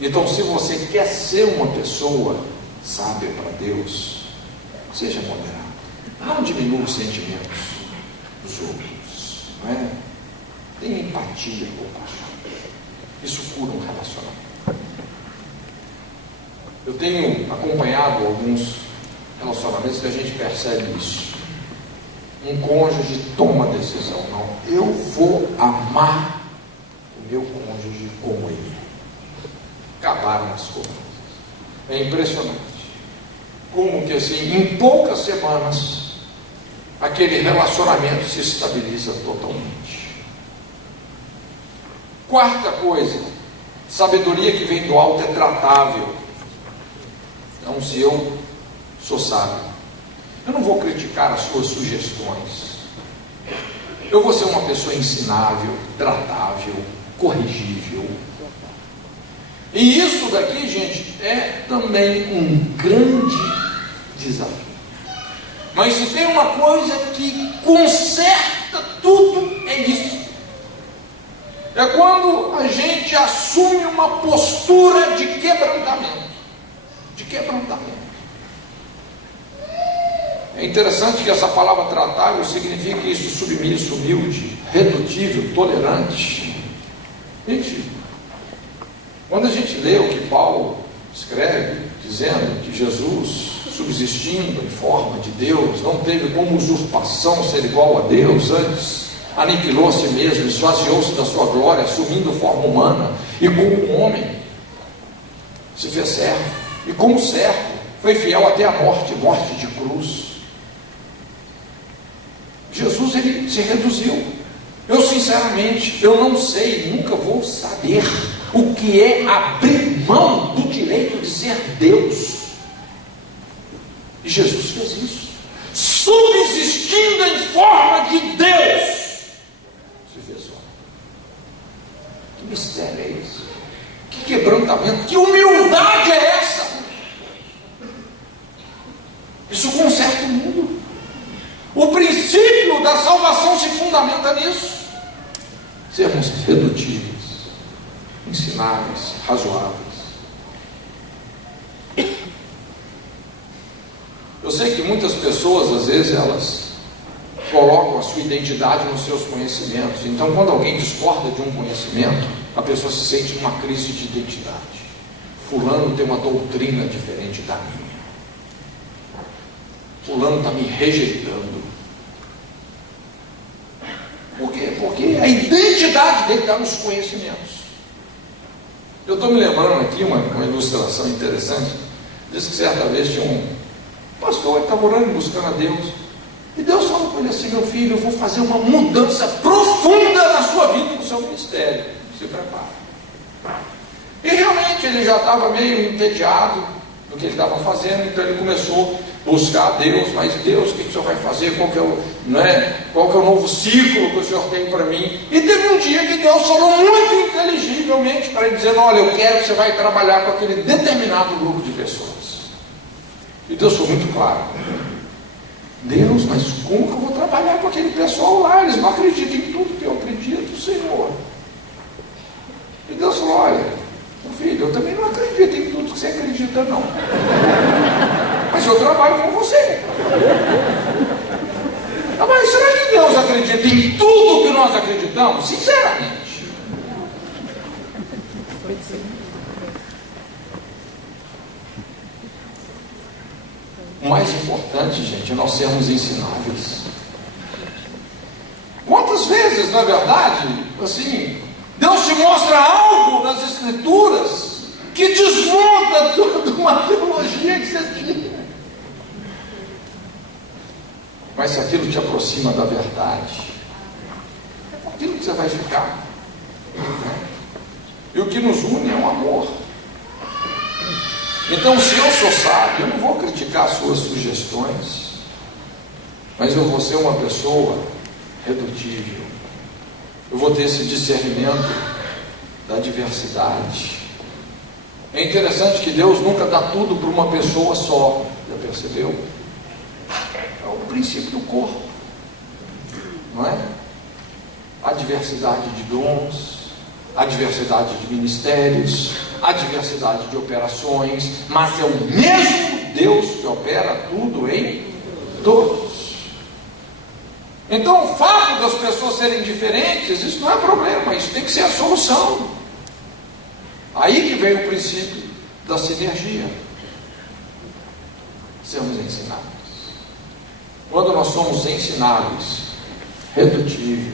Então, se você quer ser uma pessoa sábia para Deus, seja moderado. Não diminua os sentimentos dos outros, não é? Tenha empatia, compaixão. Isso cura um relacionamento. Eu tenho acompanhado alguns relacionamentos que a gente percebe isso. Um cônjuge toma a decisão, não, eu vou amar o meu cônjuge como ele. Acabaram as coisas. É impressionante como que assim, em poucas semanas, aquele relacionamento se estabiliza totalmente. Quarta coisa, sabedoria que vem do alto é tratável. Então, se eu sou sábio, eu não vou criticar as suas sugestões. Eu vou ser uma pessoa ensinável, tratável, corrigível. E isso daqui, gente, é também um grande desafio. Mas se tem uma coisa que conserta tudo, é isso. É quando a gente assume uma postura de quebrantamento. De quebrantamento. É interessante que essa palavra tratável significa isso: submisso, humilde, redutível, tolerante. Gente, quando a gente lê o que Paulo escreve, dizendo que Jesus, subsistindo em forma de Deus, não teve como usurpação ser igual a Deus, antes aniquilou a si mesmo, esvaziou-se da sua glória, assumindo forma humana, e como um homem se fez servo, e como servo foi fiel até a morte, morte de cruz. Jesus, ele se reduziu. Eu sinceramente, eu não sei, nunca vou saber o que é abrir mão do direito de ser Deus. E Jesus fez isso, subsistindo em forma de Deus, se fez homem. Que mistério é esse? Que quebrantamento, que humildade é essa? Isso conserta o mundo. O princípio da salvação se fundamenta nisso. Sermos redutíveis, ensináveis, razoáveis. Eu sei que muitas pessoas, às vezes, elas colocam a sua identidade nos seus conhecimentos. Então, quando alguém discorda de um conhecimento, a pessoa se sente numa crise de identidade. Fulano tem uma doutrina diferente da minha. Fulano está me rejeitando. Por quê? Porque a identidade dele está nos conhecimentos. Eu estou me lembrando aqui uma ilustração interessante. Diz que certa vez tinha um pastor que estava orando, buscando a Deus. E Deus falou com ele assim: meu filho, eu vou fazer uma mudança profunda na sua vida e no seu ministério. Se prepara. E realmente ele já estava meio entediado do que ele estava fazendo, então ele começou a buscar a Deus. Mas Deus, o que o Senhor vai fazer? Qual que é o novo ciclo que o Senhor tem para mim? E teve um dia que Deus falou muito inteligivelmente para ele, dizendo: olha, eu quero que você vai trabalhar com aquele determinado grupo de pessoas. E Deus foi muito claro: Deus, mas como que eu vou trabalhar com aquele pessoal lá? Eles não acreditam em tudo que eu acredito, Senhor. E Deus falou: olha, meu filho, eu também não acredito em tudo que você acredita, não. Mas eu trabalho com você. Ah, mas será que Deus acredita em tudo que nós acreditamos? Sinceramente. O mais importante, gente, é nós sermos ensináveis. Quantas vezes, na verdade, assim, Deus te mostra algo nas Escrituras que desmonta toda uma teologia que você tinha. Mas se aquilo te aproxima da verdade, é com aquilo que você vai ficar. E o que nos une é o amor. Então, se eu sou sábio, eu não vou criticar suas sugestões, mas eu vou ser uma pessoa redutível. Eu vou ter esse discernimento da diversidade. É interessante que Deus nunca dá tudo para uma pessoa só, já percebeu? É o princípio do corpo, não é? A diversidade de dons, a diversidade de ministérios, a diversidade de operações, mas é o mesmo Deus que opera tudo em todos. Então o fato das pessoas serem diferentes, isso não é problema, isso tem que ser a solução. Aí que vem o princípio da sinergia. Sermos ensinados. Quando nós somos ensináveis, redutíveis,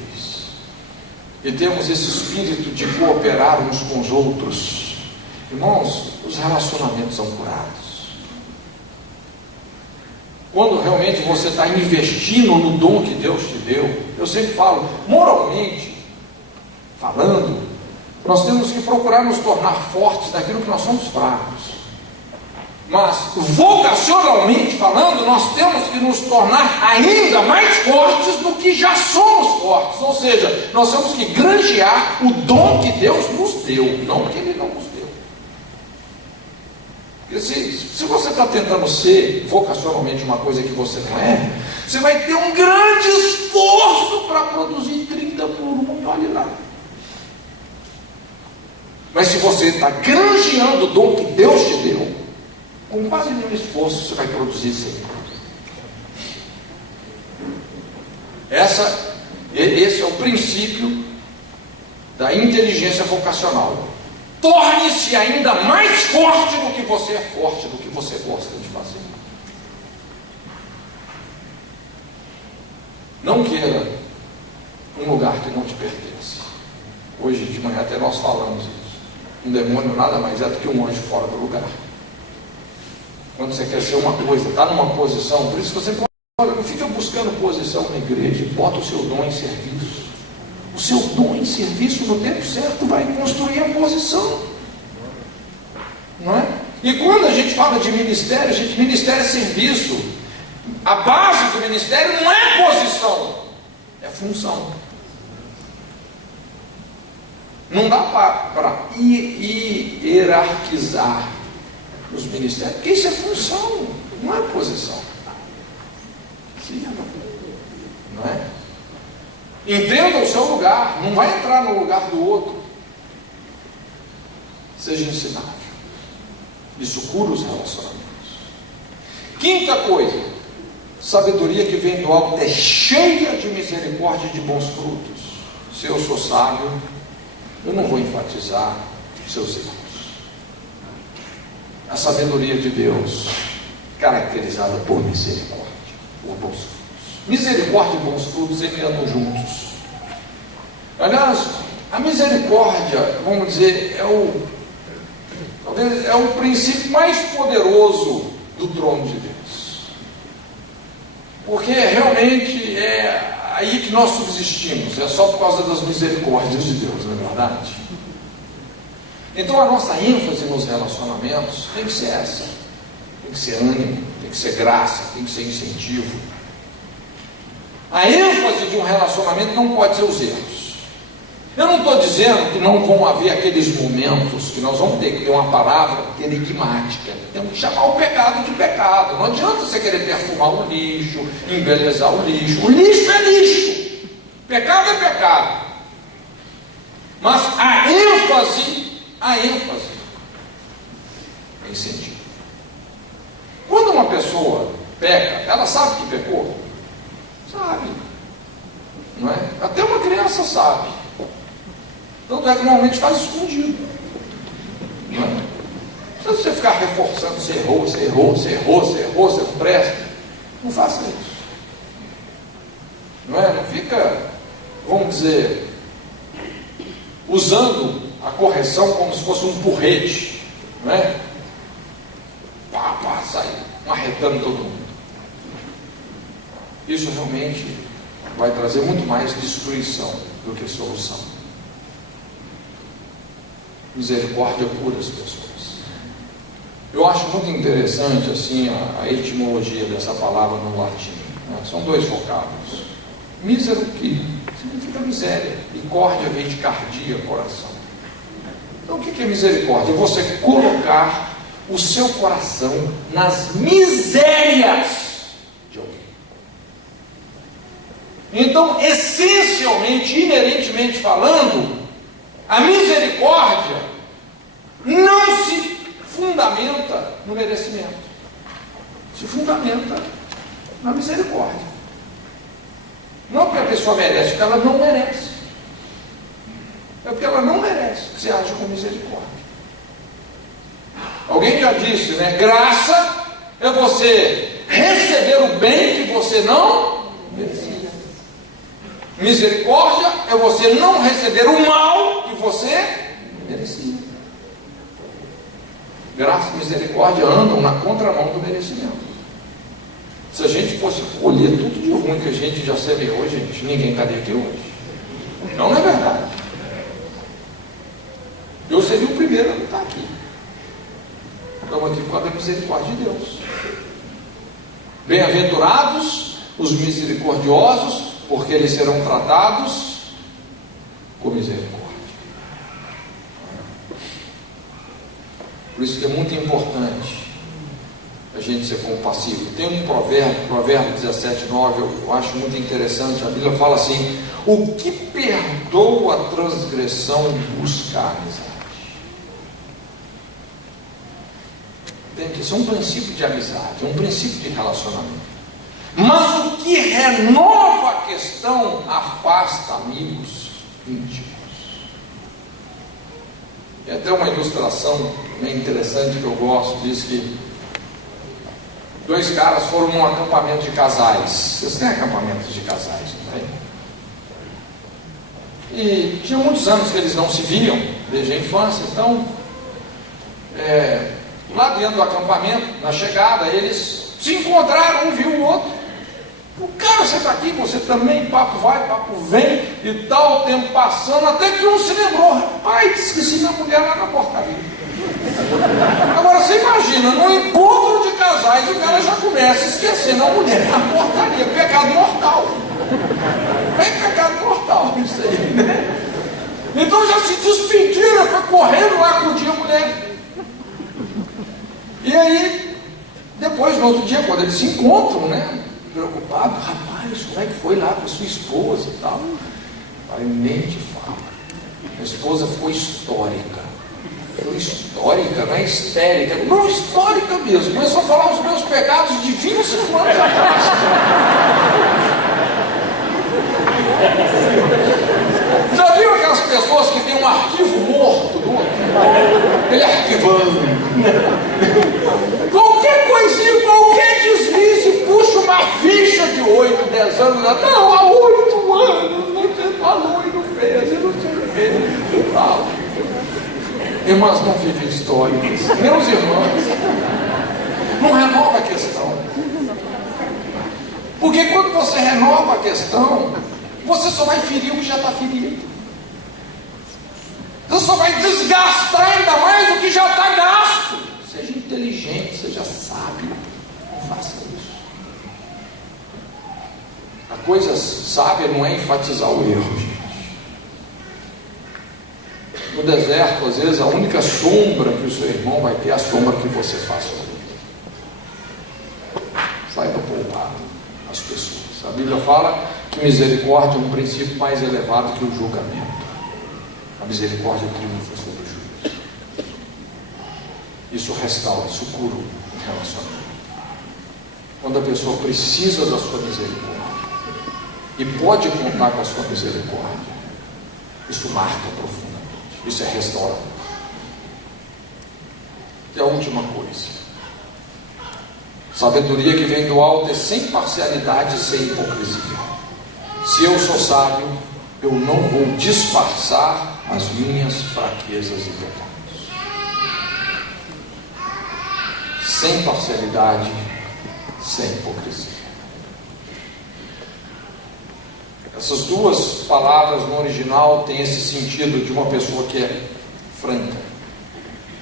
e temos esse espírito de cooperar uns com os outros, irmãos, os relacionamentos são curados. Quando realmente você está investindo no dom que Deus te deu, eu sempre falo, moralmente falando, nós temos que procurar nos tornar fortes naquilo que nós somos fracos. Mas, vocacionalmente falando, nós temos que nos tornar ainda mais fortes do que já somos fortes. Ou seja, nós temos que granjear o dom que Deus nos deu, não que Ele não nos deu. Porque se você está tentando ser vocacionalmente uma coisa que você não é, você vai ter um grande esforço para produzir 30 por 1, não vale nada. Mas se você está granjeando o dom que Deus te deu, com quase nenhum esforço você vai produzir sempre. Esse é o princípio da inteligência vocacional. Torne-se ainda mais forte do que você é forte, do que você gosta de fazer. Não queira um lugar que não te pertence. Hoje de manhã até nós falamos isso. Um demônio nada mais é do que um anjo fora do lugar. Quando você quer ser uma coisa, está numa posição, por isso que você pode, olha, não fica buscando posição na igreja, bota o seu dom em serviço. O seu dom em serviço no tempo certo vai construir a posição. Não é? E quando a gente fala de ministério, ministério é serviço. A base do ministério não é posição, é função. Não dá para hierarquizar os ministérios, porque isso é função, não é posição. Sim, não é? Entenda o seu lugar, não vai entrar no lugar do outro. Seja ensinável. Isso cura os relacionamentos. Quinta coisa, sabedoria que vem do alto é cheia de misericórdia e de bons frutos. Se eu sou sábio, eu não vou enfatizar seus erros. A sabedoria de Deus, caracterizada por misericórdia, por bons frutos. Misericórdia e bons frutos sempre andam juntos. Aliás, a misericórdia, vamos dizer, talvez é o princípio mais poderoso do trono de Deus. Porque realmente é aí que nós subsistimos, é só por causa das misericórdias de Deus, não é verdade? Então a nossa ênfase nos relacionamentos tem que ser essa. Tem que ser ânimo, tem que ser graça, tem que ser incentivo. A ênfase de um relacionamento não pode ser os erros. Eu não estou dizendo que não vão haver aqueles momentos que nós vamos ter que ter uma palavra enigmática. Temos que chamar o pecado de pecado. Não adianta você querer perfumar o lixo, embelezar o lixo. O lixo é lixo. Pecado é pecado. Mas a ênfase é incentivo. Quando uma pessoa peca, ela sabe que pecou? Sabe. Não é? Até uma criança sabe. Tanto é que normalmente faz escondido. Não é? Se você ficar reforçando, você errou, você não presta, não faça isso. Não é? Não fica, vamos dizer, usando a correção como se fosse um porrete. Não é? Sai marretando todo mundo. Isso realmente vai trazer muito mais destruição do que solução. Misericórdia cura as pessoas. Eu acho muito interessante assim a etimologia dessa palavra no latim. Né? São dois vocábulos. Mísero, que significa miséria, e córdia vem de cardia, coração. Então o que é misericórdia? É você colocar o seu coração nas misérias de alguém. Então, essencialmente, inerentemente falando, a misericórdia não se fundamenta no merecimento, se fundamenta na misericórdia. Não porque a pessoa merece, porque ela não merece. É porque ela não merece que você age com misericórdia. Alguém já disse, né? Graça é você receber o bem que você não merecia. Misericórdia é você não receber o mal que você merecia. Graça e misericórdia andam na contramão do merecimento. Se a gente fosse colher tudo de ruim que a gente já semeou, gente, ninguém estaria aqui hoje. Não é verdade. Eu seria o primeiro a não estar aqui. Estamos aqui por causa da misericórdia de Deus. Bem-aventurados os misericordiosos, porque eles serão tratados com misericórdia. Por isso que é muito importante a gente ser compassivo. Tem um provérbio 17:9, eu acho muito interessante. A Bíblia fala assim: o que perdoa a transgressão busca a amizade. Entende? Isso é um princípio de amizade, é um princípio de relacionamento. Mas o que renova a questão afasta amigos íntimos. Tem até uma ilustração bem interessante que eu gosto. Diz que 2 caras foram num acampamento de casais. Vocês têm acampamentos de casais, não tem? E tinha muitos anos que eles não se viam, desde a infância. Então, lá dentro do acampamento, na chegada, eles se encontraram, um viu o outro. O cara, você está aqui, você também, papo vai, papo vem, e tal, o tempo passando, até que um se lembrou: rapaz, esqueci minha mulher lá na portaria. Agora você imagina, no encontro de casais, o cara já começa esquecendo a mulher na portaria. Pecado mortal. É pecado mortal isso aí, né? Então já se despediram, foi correndo lá acudir a mulher. E aí, depois, no outro dia, quando eles se encontram, né, preocupado: rapaz, como é que foi lá com a sua esposa e tal? Aí nem te falo. A esposa ficou histórica. Foi histórica, não é histérica. Não, histórica mesmo. Começou a falar os meus pecados de 25 anos atrás. Já viu aquelas pessoas que têm um arquivo morto do outro? Ele arquivando. Qualquer coisinha, qualquer deslize, puxa uma ficha de 8, 10 anos. Não, há 8 anos você falou e não fez, e não sei o que. Tal. Irmãs, não fiquem históricas. Meus irmãos, não renova a questão. Porque quando você renova a questão, você só vai ferir o que já está ferido. Você só vai desgastar ainda mais o que já está gasto. Seja inteligente, seja sábio. Não faça isso. A coisa sábia não é enfatizar o erro, gente. No deserto, às vezes, a única sombra que o seu irmão vai ter é a sombra que você faz sobre ele. Saiba poupar as pessoas. A Bíblia fala que misericórdia é um princípio mais elevado que o julgamento. A misericórdia triunfa sobre o juízo. Isso restaura, isso cura o relacionamento. Quando a pessoa precisa da sua misericórdia e pode contar com a sua misericórdia, isso marca profundamente. Isso é restaurador. E a última coisa: sabedoria que vem do alto é sem parcialidade e sem hipocrisia. Se eu sou sábio, eu não vou disfarçar as minhas fraquezas e pecados. Sem parcialidade, sem hipocrisia. Essas duas palavras no original têm esse sentido de uma pessoa que é franca,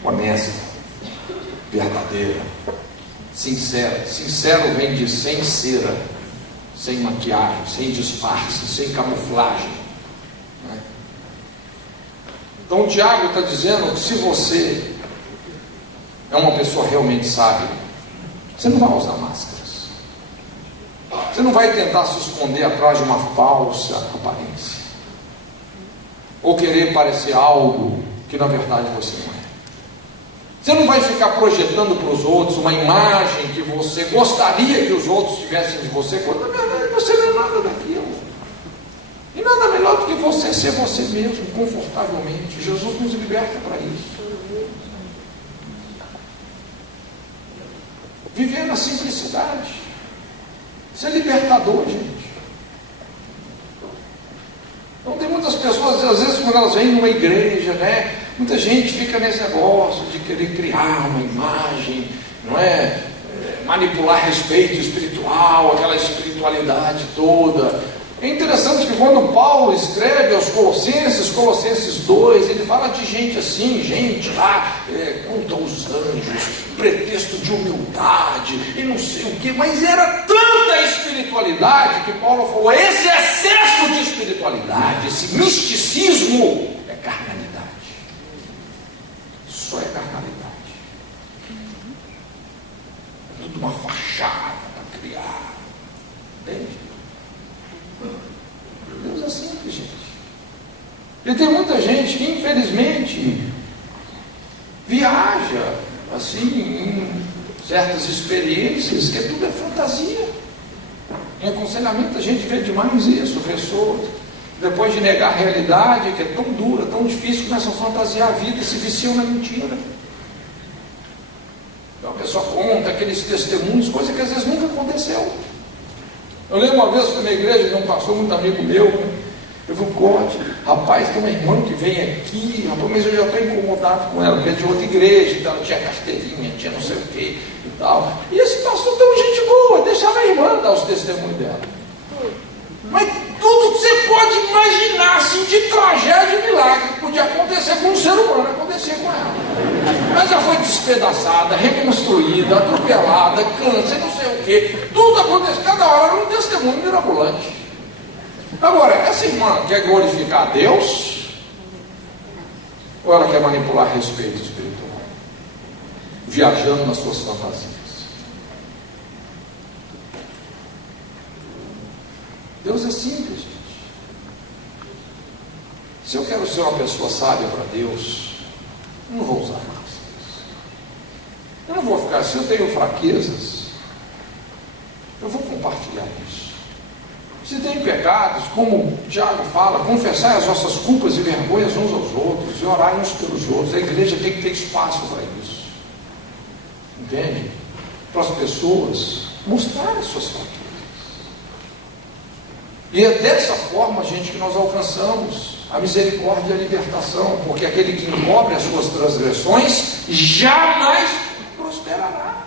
honesta, verdadeira, sincera. Sincero vem de sem cera, sem maquiagem, sem disfarce, sem camuflagem, né? Então o Tiago está dizendo que se você é uma pessoa realmente sábia, você não vai usar máscaras. Você não vai tentar se esconder atrás de uma falsa aparência, ou querer parecer algo que na verdade você não é. Você não vai ficar projetando para os outros uma imagem que você gostaria que os outros tivessem de você, quando na verdade você não é nada daquilo. E nada melhor do que você ser você mesmo, confortavelmente. Jesus nos liberta para isso. Viver na simplicidade. Isso é libertador, gente. Então tem muitas pessoas, às vezes quando elas vêm numa igreja, né? Muita gente fica nesse negócio de querer criar uma imagem, não é? Manipular respeito espiritual, aquela espiritualidade toda. É interessante que quando Paulo escreve aos Colossenses 2, ele fala de gente assim, gente lá, culta aos anjos, pretexto de humildade, e não sei o que, mas era tanta espiritualidade que Paulo falou, esse excesso de espiritualidade, esse misticismo, é carnalidade. Só é carnalidade. É tudo uma fachada para criar. Entende? Deus é simples, gente. E tem muita gente que infelizmente viaja assim em certas experiências que tudo é fantasia. Em aconselhamento a gente vê demais isso, pessoas depois de negar a realidade, que é tão dura, tão difícil, começam a fantasiar a vida e se viciam na mentira. Então a pessoa conta aqueles testemunhos, coisa que às vezes nunca aconteceu. Eu lembro uma vez, fui na igreja de um pastor, muito amigo meu, né? Eu fui corte, rapaz, tem uma irmã que vem aqui, rapaz, mas eu já estou incomodado com ela, porque é de outra igreja, então ela tinha carteirinha, tinha não sei o que e tal. E esse pastor tão gente boa, deixava a irmã dar os testemunhos dela. Mas tudo que você pode imaginar, assim, de tragédia e milagre que podia acontecer com um ser humano, acontecia com ela. Mas já foi despedaçada, reconstruída, atropelada, câncer, não sei o que, tudo acontece, cada hora era um testemunho mirabolante. Agora, essa irmã quer glorificar a Deus, ou ela quer manipular respeito espiritual, viajando nas suas fantasias? Deus é simples, gente. Se eu quero ser uma pessoa sábia para Deus, eu não vou usar máscaras. Eu não vou ficar, se eu tenho fraquezas, eu vou compartilhar isso. Se tem pecados, como o Tiago fala, confessar as vossas culpas e vergonhas uns aos outros, e orar uns pelos outros. A igreja tem que ter espaço para isso. Entende? Para as pessoas mostrarem suas fraquezas. E é dessa forma, gente, que nós alcançamos a misericórdia e a libertação, porque aquele que encobre as suas transgressões jamais prosperará.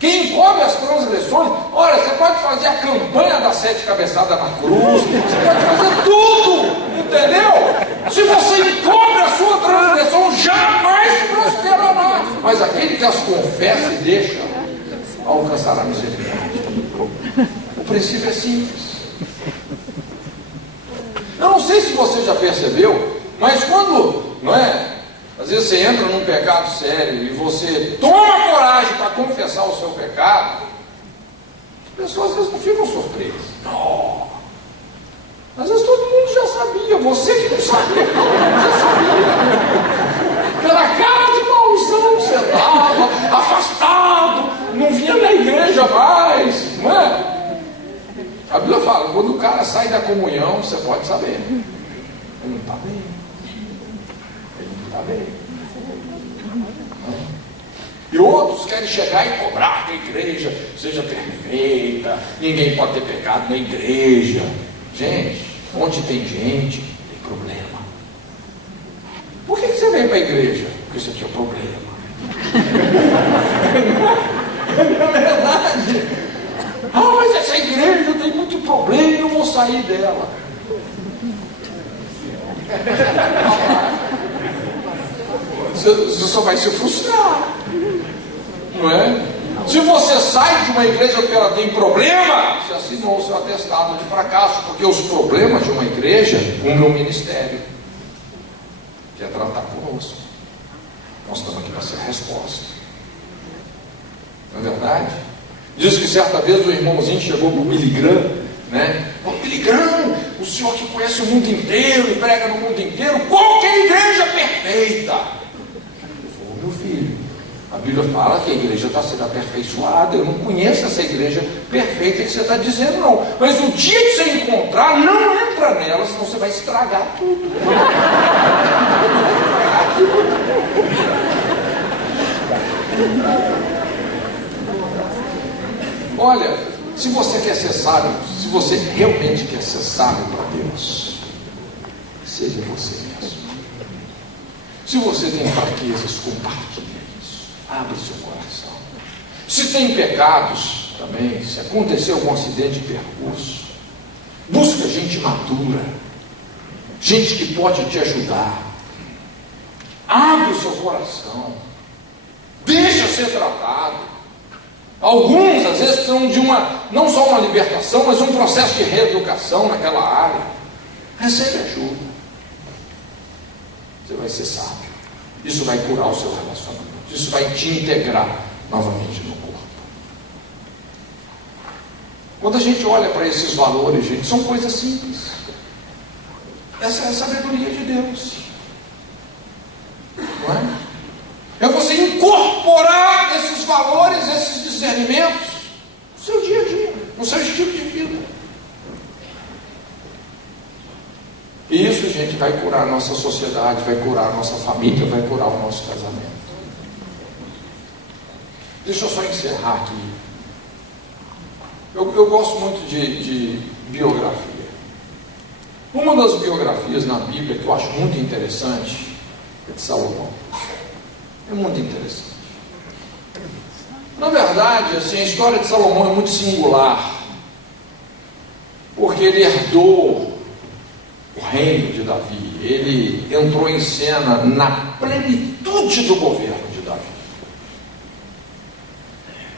Quem encobre as transgressões, olha, você pode fazer a campanha das 7 cabeçadas na cruz, você pode fazer tudo, entendeu? Se você encobre a sua transgressão, jamais prosperará. Mas aquele que as confessa e deixa, alcançará a misericórdia. O princípio é simples. Eu não sei se você já percebeu, mas quando, não é? Às vezes você entra num pecado sério e você toma coragem para confessar o seu pecado, as pessoas às vezes não ficam surpresas. Não. Às vezes todo mundo já sabia, você que não sabia, todo mundo já sabia. Pela cara de maldição você estava afastado, não vinha na igreja mais, não é? A Bíblia fala, quando o cara sai da comunhão, você pode saber. Ele não está bem. Ele não está bem. E outros querem chegar e cobrar que a igreja seja perfeita. Ninguém pode ter pecado na igreja. Gente, onde tem gente, tem problema. Por que você veio para a igreja? Porque você tinha problema. Não é verdade? Ah, mas essa igreja tem muito problema, eu vou sair dela. Você só vai se frustrar, não é? Se você sai de uma igreja porque ela tem problema, você assinou o seu atestado de fracasso, porque os problemas de uma igreja cumprem o ministério. quer tratar conosco. Nós estamos aqui para ser a resposta. Não é verdade? Diz que certa vez o irmãozinho chegou para o Billy Graham, né? Ô Billy Graham, o senhor que conhece o mundo inteiro e prega no mundo inteiro, qual que é a igreja perfeita? Ele falou, meu filho, a Bíblia fala que a igreja está sendo aperfeiçoada. Eu não conheço essa igreja perfeita que você está dizendo, não. Mas o dia que você encontrar, não entra nela, senão você vai estragar tudo. Olha, se você quer ser sábio, se você realmente quer ser sábio para Deus, seja você mesmo. Se você tem fraquezas, compartilhe isso. Abre seu coração. Se tem pecados também, se acontecer algum acidente de percurso, busca gente madura, gente que pode te ajudar. Abre o seu coração. Deixa ser tratado. Alguns, às vezes, precisam de não só uma libertação, mas um processo de reeducação naquela área. Recebe ajuda. Você vai ser sábio. Isso vai curar o seu relacionamento. Isso vai te integrar novamente no corpo. Quando a gente olha para esses valores, gente, são coisas simples. Essa é a sabedoria de Deus. Não é? É você incorporar esses valores, esses discernimentos no seu dia a dia, no seu estilo de vida. E isso, gente, vai curar a nossa sociedade, vai curar a nossa família, vai curar o nosso casamento. Deixa eu só encerrar aqui. Eu gosto muito de biografia. Uma das biografias na Bíblia que eu acho muito interessante é de Salomão. É muito interessante. Na verdade, assim, a história de Salomão é muito singular, porque ele herdou o reino de Davi. Ele entrou em cena na plenitude do governo de Davi.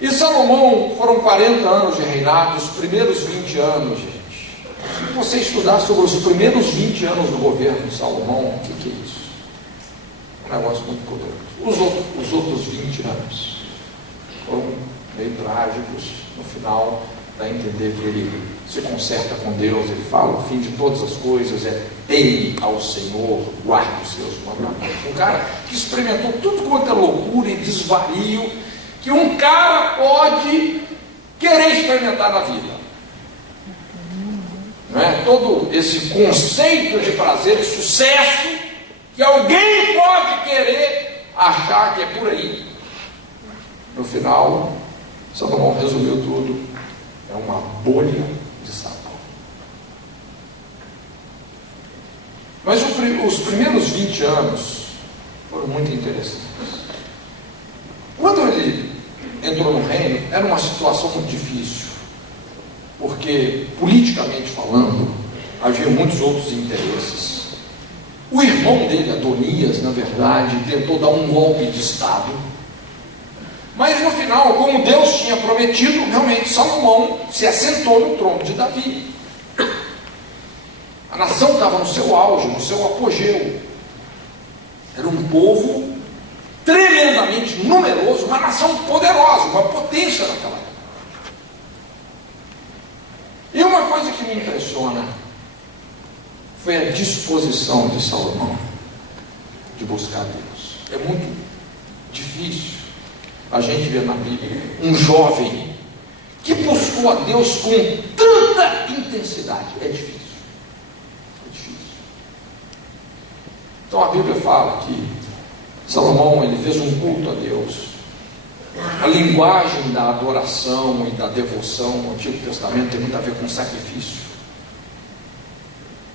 E Salomão, foram 40 anos de reinado, os primeiros 20 anos, gente. Se você estudar sobre os primeiros 20 anos do governo de Salomão, o que é isso? Um negócio muito poderoso. Os outros 20 anos foram meio trágicos. No final, dá a entender que ele se conserta com Deus. Ele fala: o fim de todas as coisas é teme ao Senhor, guarde os seus mandamentos. Um cara que experimentou tudo quanto é loucura e desvario que um cara pode querer experimentar na vida. Não é? Todo esse conceito de prazer e sucesso que alguém pode querer achar que é por aí. No final, Salomão resumiu tudo: é uma bolha de sabão. Mas os primeiros 20 anos foram muito interessantes. Quando ele entrou no reino, era uma situação muito difícil, porque, politicamente falando, havia muitos outros interesses. O irmão dele, Adonias, na verdade, tentou dar um golpe de Estado. Mas no final, como Deus tinha prometido, realmente Salomão se assentou no trono de Davi. A nação estava no seu auge, no seu apogeu. Era um povo tremendamente numeroso, uma nação poderosa, uma potência naquela época. E uma coisa que me impressiona foi a disposição de Salomão de buscar Deus. É muito difícil a gente ver na Bíblia um jovem que buscou a Deus com tanta intensidade. É difícil. É difícil. Então a Bíblia fala que Salomão, ele fez um culto a Deus. A linguagem da adoração e da devoção no Antigo Testamento tem muito a ver com sacrifício.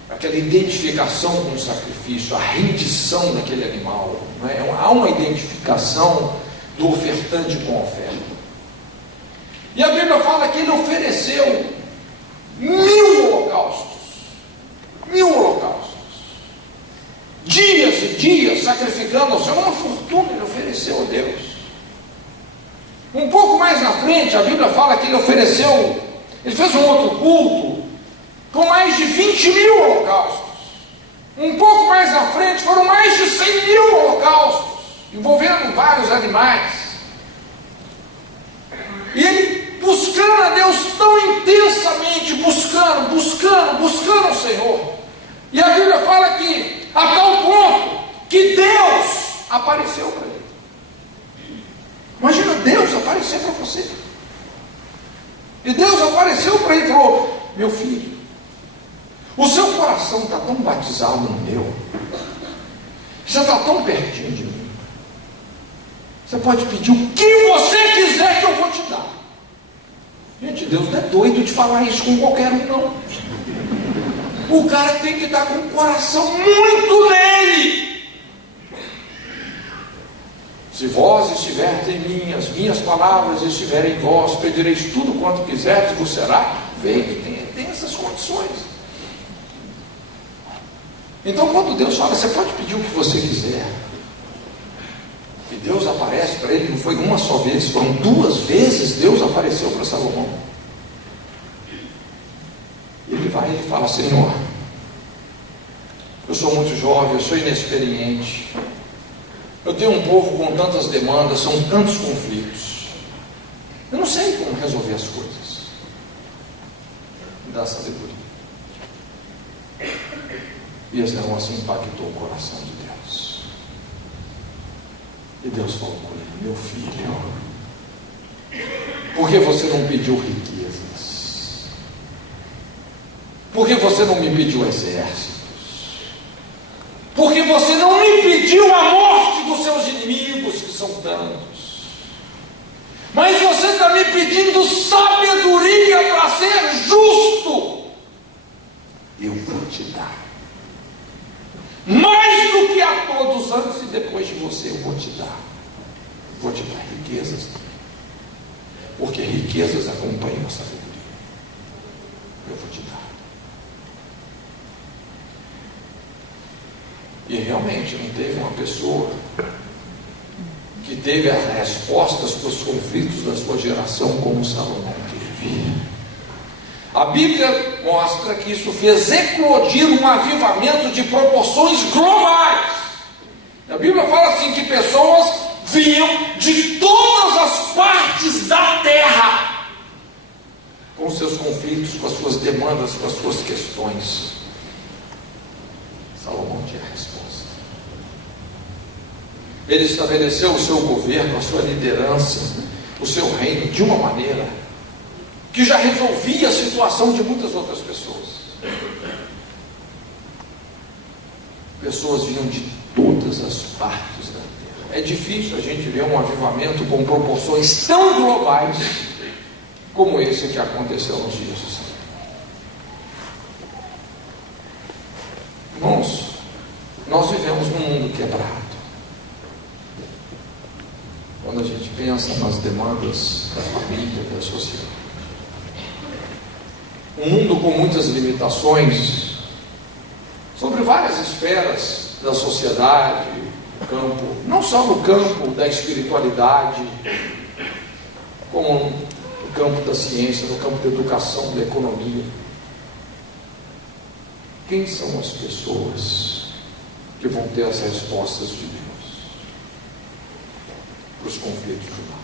Aquela identificação com o sacrifício, a rendição daquele animal. Não é? Há uma identificação do ofertante com a oferta. E a Bíblia fala que ele ofereceu 1000 holocaustos. 1000 holocaustos. Dias e dias sacrificando ao Senhor. Uma fortuna ele ofereceu a Deus. Um pouco mais na frente, a Bíblia fala que ele fez um outro culto com mais de 20.000 holocaustos. Um pouco mais na frente, foram mais de 100 em vários animais. E ele buscando a Deus tão intensamente, buscando o Senhor. E a Bíblia fala que, a tal ponto, que Deus apareceu para ele. Imagina Deus aparecer para você. E Deus apareceu para ele e falou: meu filho, o seu coração está tão batizado no meu, você está tão pertinho de mim, você pode pedir o que você quiser que eu vou te dar. Gente, Deus não é doido de falar isso com qualquer um, não. O cara tem que estar com o coração muito nele. Se vós estiverdes em mim, as minhas palavras estiverem em vós, pedireis tudo quanto quiserdes, vos será feito. Tem essas condições. Então, quando Deus fala, você pode pedir o que você quiser, e Deus aparece para ele, não foi uma só vez, foram 2 vezes Deus apareceu para Salomão. Ele vai e ele fala: Senhor, eu sou muito jovem, eu sou inexperiente, eu tenho um povo com tantas demandas, são tantos conflitos, eu não sei como resolver as coisas. Me dá sabedoria. E esse negócio impactou o coração de Deus. E Deus falou com ele: meu filho, por que você não pediu riquezas? Por que você não me pediu exércitos? Por que você não me pediu a morte dos seus inimigos, que são tantos? Mas você está me pedindo sabedoria para ser justo. Eu vou te dar. Mais do que a todos antes e depois de você, eu vou te dar. Vou te dar riquezas. Porque riquezas acompanham a sabedoria. Eu vou te dar. E realmente não teve uma pessoa que teve as respostas para os conflitos da sua geração como Salomão teve. A Bíblia mostra que isso fez eclodir um avivamento de proporções globais. A Bíblia fala assim que pessoas vinham de todas as partes da terra com seus conflitos, com as suas demandas, com as suas questões. Salomão tinha a resposta. Ele estabeleceu o seu governo, a sua liderança, o seu reino de uma maneira que já resolvia a situação de muitas outras pessoas. Pessoas vinham de todas as partes da terra. É difícil a gente ver um avivamento com proporções tão globais como esse que aconteceu nos dias de Salomão. Irmãos, nós vivemos num mundo quebrado. Quando a gente pensa nas demandas da família, da sociedade, um mundo com muitas limitações sobre várias esferas da sociedade, campo, não só no campo da espiritualidade, como no campo da ciência, no campo da educação, da economia. Quem são as pessoas que vão ter as respostas de Deus para os conflitos humanos?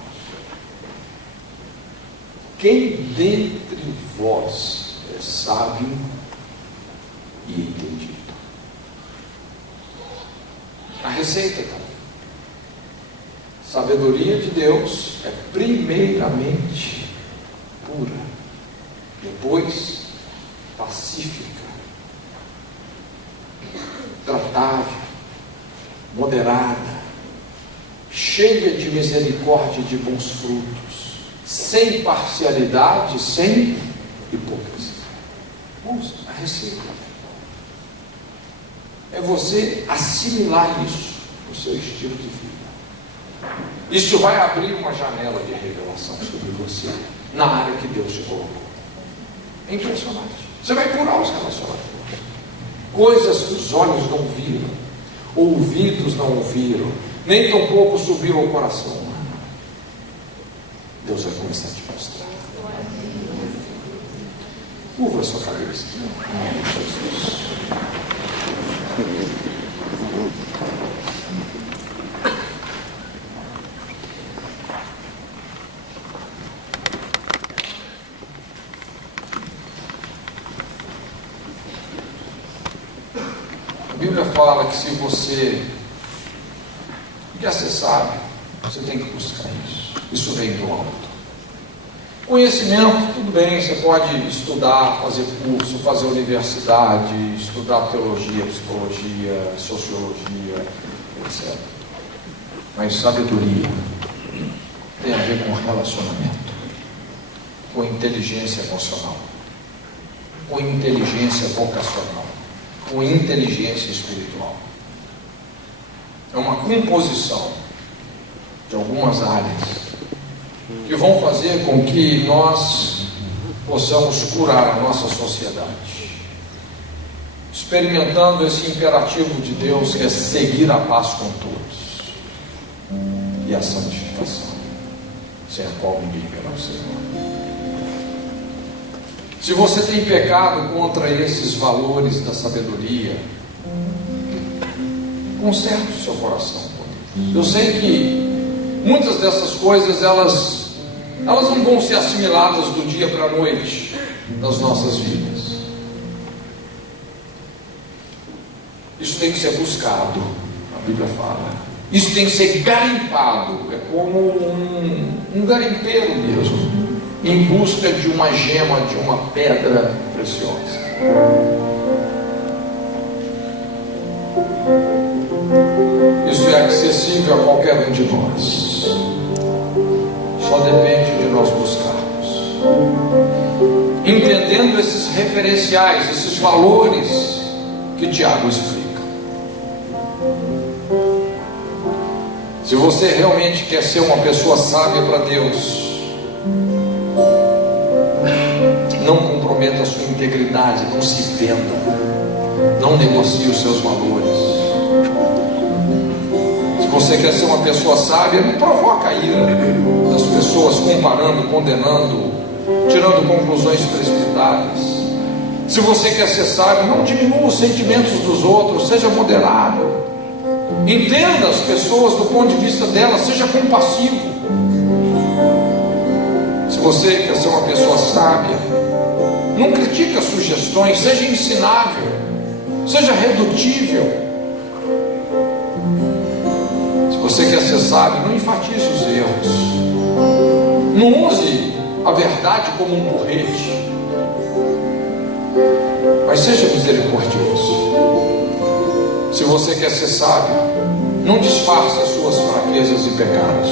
Quem dentre vós é sábio e entendido? A receita está. Sabedoria de Deus é primeiramente pura, depois pacífica, tratável, moderada, cheia de misericórdia e de bons frutos, sem parcialidade, sem hipocrisia. Vamos, a receita é você assimilar isso no seu estilo de vida. Isso vai abrir uma janela de revelação sobre você na área que Deus te colocou. É impressionante. Você vai curar os relacionamentos. Coisas que os olhos não viram, ouvidos não ouviram, nem tampouco subiu ao coração humano. Deus vai começar a te mostrar. Curva a sua cabeça. Jesus. Bíblia fala que se você quer ser sábio, você tem que buscar isso. Isso vem do alto. Conhecimento, tudo bem, você pode estudar, fazer curso, fazer universidade, estudar teologia, psicologia, sociologia, etc. Mas sabedoria tem a ver com relacionamento, com inteligência emocional, com inteligência vocacional, com inteligência espiritual. É uma composição de algumas áreas que vão fazer com que nós possamos curar a nossa sociedade, experimentando esse imperativo de Deus que é seguir a paz com todos e a santificação, sem a qual ninguém verá o Senhor. Se você tem pecado contra esses valores da sabedoria, conserte o seu coração com Deus. Eu sei que muitas dessas coisas elas não vão ser assimiladas do dia para a noite nas nossas vidas. Isso tem que ser buscado, a Bíblia fala. Isso tem que ser garimpado. É como um garimpeiro mesmo, em busca de uma gema, de uma pedra preciosa. Isso é acessível a qualquer um de nós. Só depende de nós buscarmos, entendendo esses referenciais, esses valores que Tiago explica. Se você realmente quer ser uma pessoa sábia para Deus, não comprometa a sua integridade, não se venda, não negocie os seus valores. Se você quer ser uma pessoa sábia, não provoca a ira das pessoas, comparando, condenando, tirando conclusões precipitadas. Se você quer ser sábio, não diminua os sentimentos dos outros, seja moderado, entenda as pessoas do ponto de vista delas, seja compassivo. Se você quer ser uma pessoa sábia, não critique as sugestões, seja ensinável, seja redutível. Se você quer ser sábio, não enfatize os erros, não use a verdade como um porrete, mas seja misericordioso. Se você quer ser sábio, não disfarce as suas fraquezas e pecados,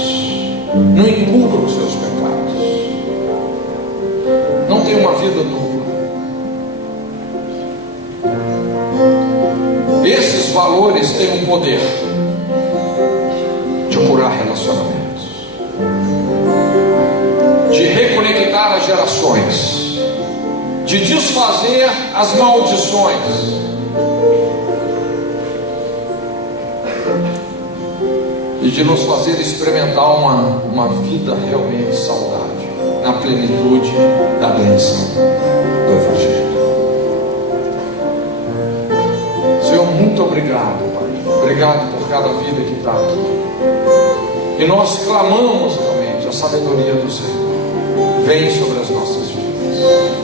não encubra os seus pecados, não tenha uma vida dupla. Esses valores têm o poder de curar relacionamentos, de reconectar as gerações, de desfazer as maldições, e de nos fazer experimentar uma vida realmente saudável, na plenitude da bênção do Evangelho. Senhor, muito obrigado, Pai. Obrigado por cada vida que está aqui. E nós clamamos realmente a sabedoria do Senhor. Vem sobre as nossas vidas.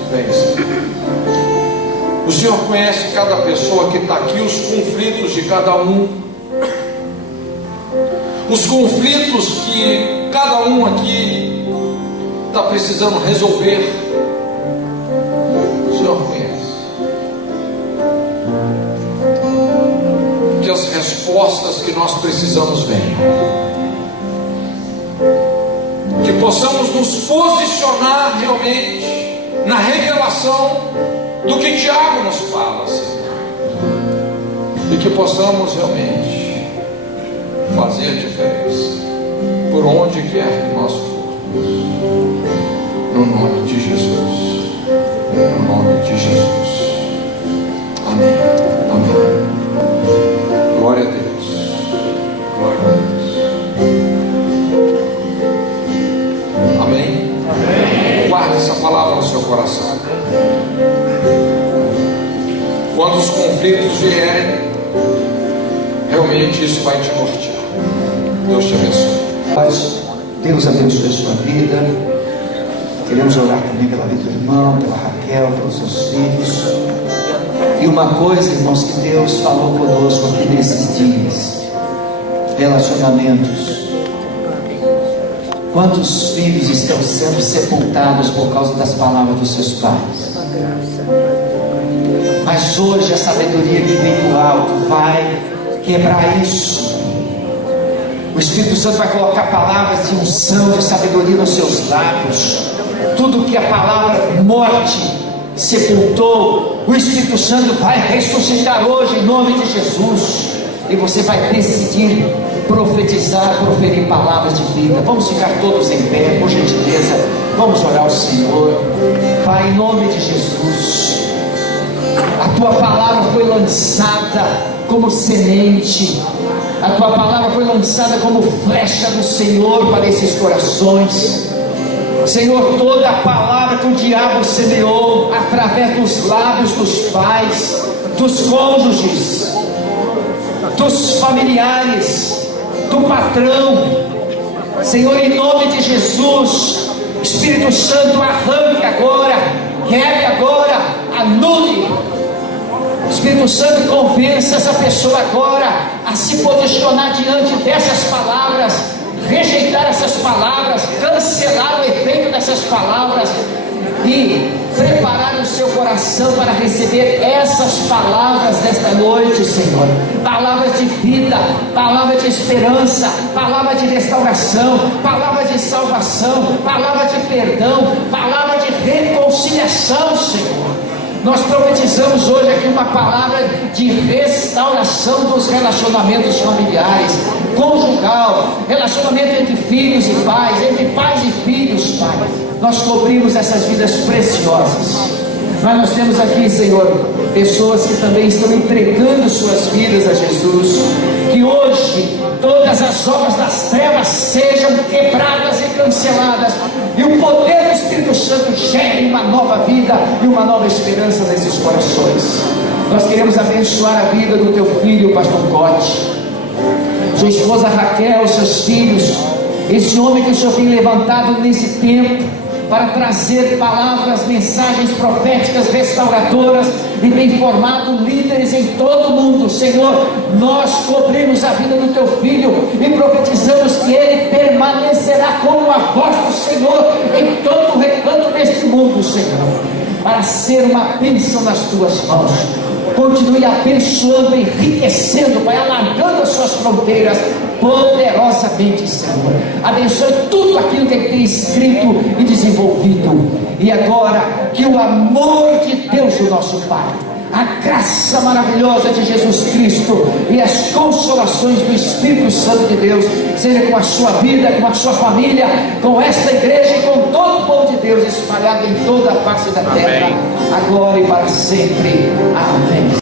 Vem, Senhor. O Senhor conhece cada pessoa que está aqui, os conflitos de cada um, os conflitos que cada um aqui está precisando resolver. O Senhor conhece. Que as respostas que nós precisamos venham, que possamos nos posicionar realmente na revelação do que Tiago nos fala, Senhor, e que possamos realmente fazer a diferença por onde quer que nós formos, no nome de Jesus, no nome de Jesus. Amém. Amém. Glória a Deus. Glória a Deus. Amém? Amém. Guarde essa palavra no seu coração. Quando os conflitos vierem, realmente isso vai te nortear. Deus te abençoe. Deus abençoe a sua vida. Queremos orar também pela vida do irmão, pela Raquel, pelos seus filhos. E uma coisa, irmãos, que Deus falou conosco aqui nesses dias: relacionamentos. Quantos filhos estão sendo sepultados por causa das palavras dos seus pais? Mas hoje a sabedoria que vem do alto vai quebrar isso. O Espírito Santo vai colocar palavras de unção, de sabedoria nos seus lábios. Tudo que a palavra morte sepultou, o Espírito Santo vai ressuscitar hoje em nome de Jesus. E você vai decidir profetizar, proferir palavras de vida. Vamos ficar todos em pé, por gentileza. Vamos orar ao Senhor. Pai, em nome de Jesus, a tua palavra foi lançada como semente. A tua palavra foi lançada como flecha do Senhor para esses corações. Senhor, toda a palavra que o diabo semeou através dos lábios dos pais, dos cônjuges, dos familiares, do patrão, Senhor, em nome de Jesus, Espírito Santo, arranque agora, quebre agora, anule. Espírito Santo, convença essa pessoa agora a se posicionar diante dessas palavras, rejeitar essas palavras, cancelar o efeito dessas palavras e preparar o seu coração para receber essas palavras desta noite, Senhor. Palavras de vida, palavras de esperança, palavras de restauração, palavras de salvação, palavras de perdão, palavras de reconciliação, Senhor. Nós profetizamos hoje aqui uma palavra de restauração dos relacionamentos familiares, conjugal, relacionamento entre filhos e pais, entre pais e filhos, Pai. Nós cobrimos essas vidas preciosas. Mas nós temos aqui, Senhor, pessoas que também estão entregando suas vidas a Jesus. Que hoje todas as obras das trevas sejam quebradas e canceladas, e o poder do Espírito Santo gere uma nova vida e uma nova esperança nesses corações. Nós queremos abençoar a vida do teu filho, pastor Cote, sua esposa Raquel, seus filhos, esse homem que o Senhor tem levantado nesse tempo para trazer palavras, mensagens proféticas restauradoras, e tem formado líderes em todo o mundo. Senhor, nós cobrimos a vida do teu filho e profetizamos que ele permanecerá como a voz do Senhor em todo o recanto deste mundo, Senhor, para ser uma bênção nas tuas mãos. Continue abençoando, enriquecendo, Pai, alargando as suas fronteiras poderosamente, Senhor. Abençoe tudo aquilo que Ele tem escrito e desenvolvido. E agora, que o amor de Deus, o nosso Pai, a graça maravilhosa de Jesus Cristo e as consolações do Espírito Santo de Deus seja com a sua vida, com a sua família, com esta igreja e com todo o povo de Deus espalhado em toda a face da terra, agora e para sempre. Amém.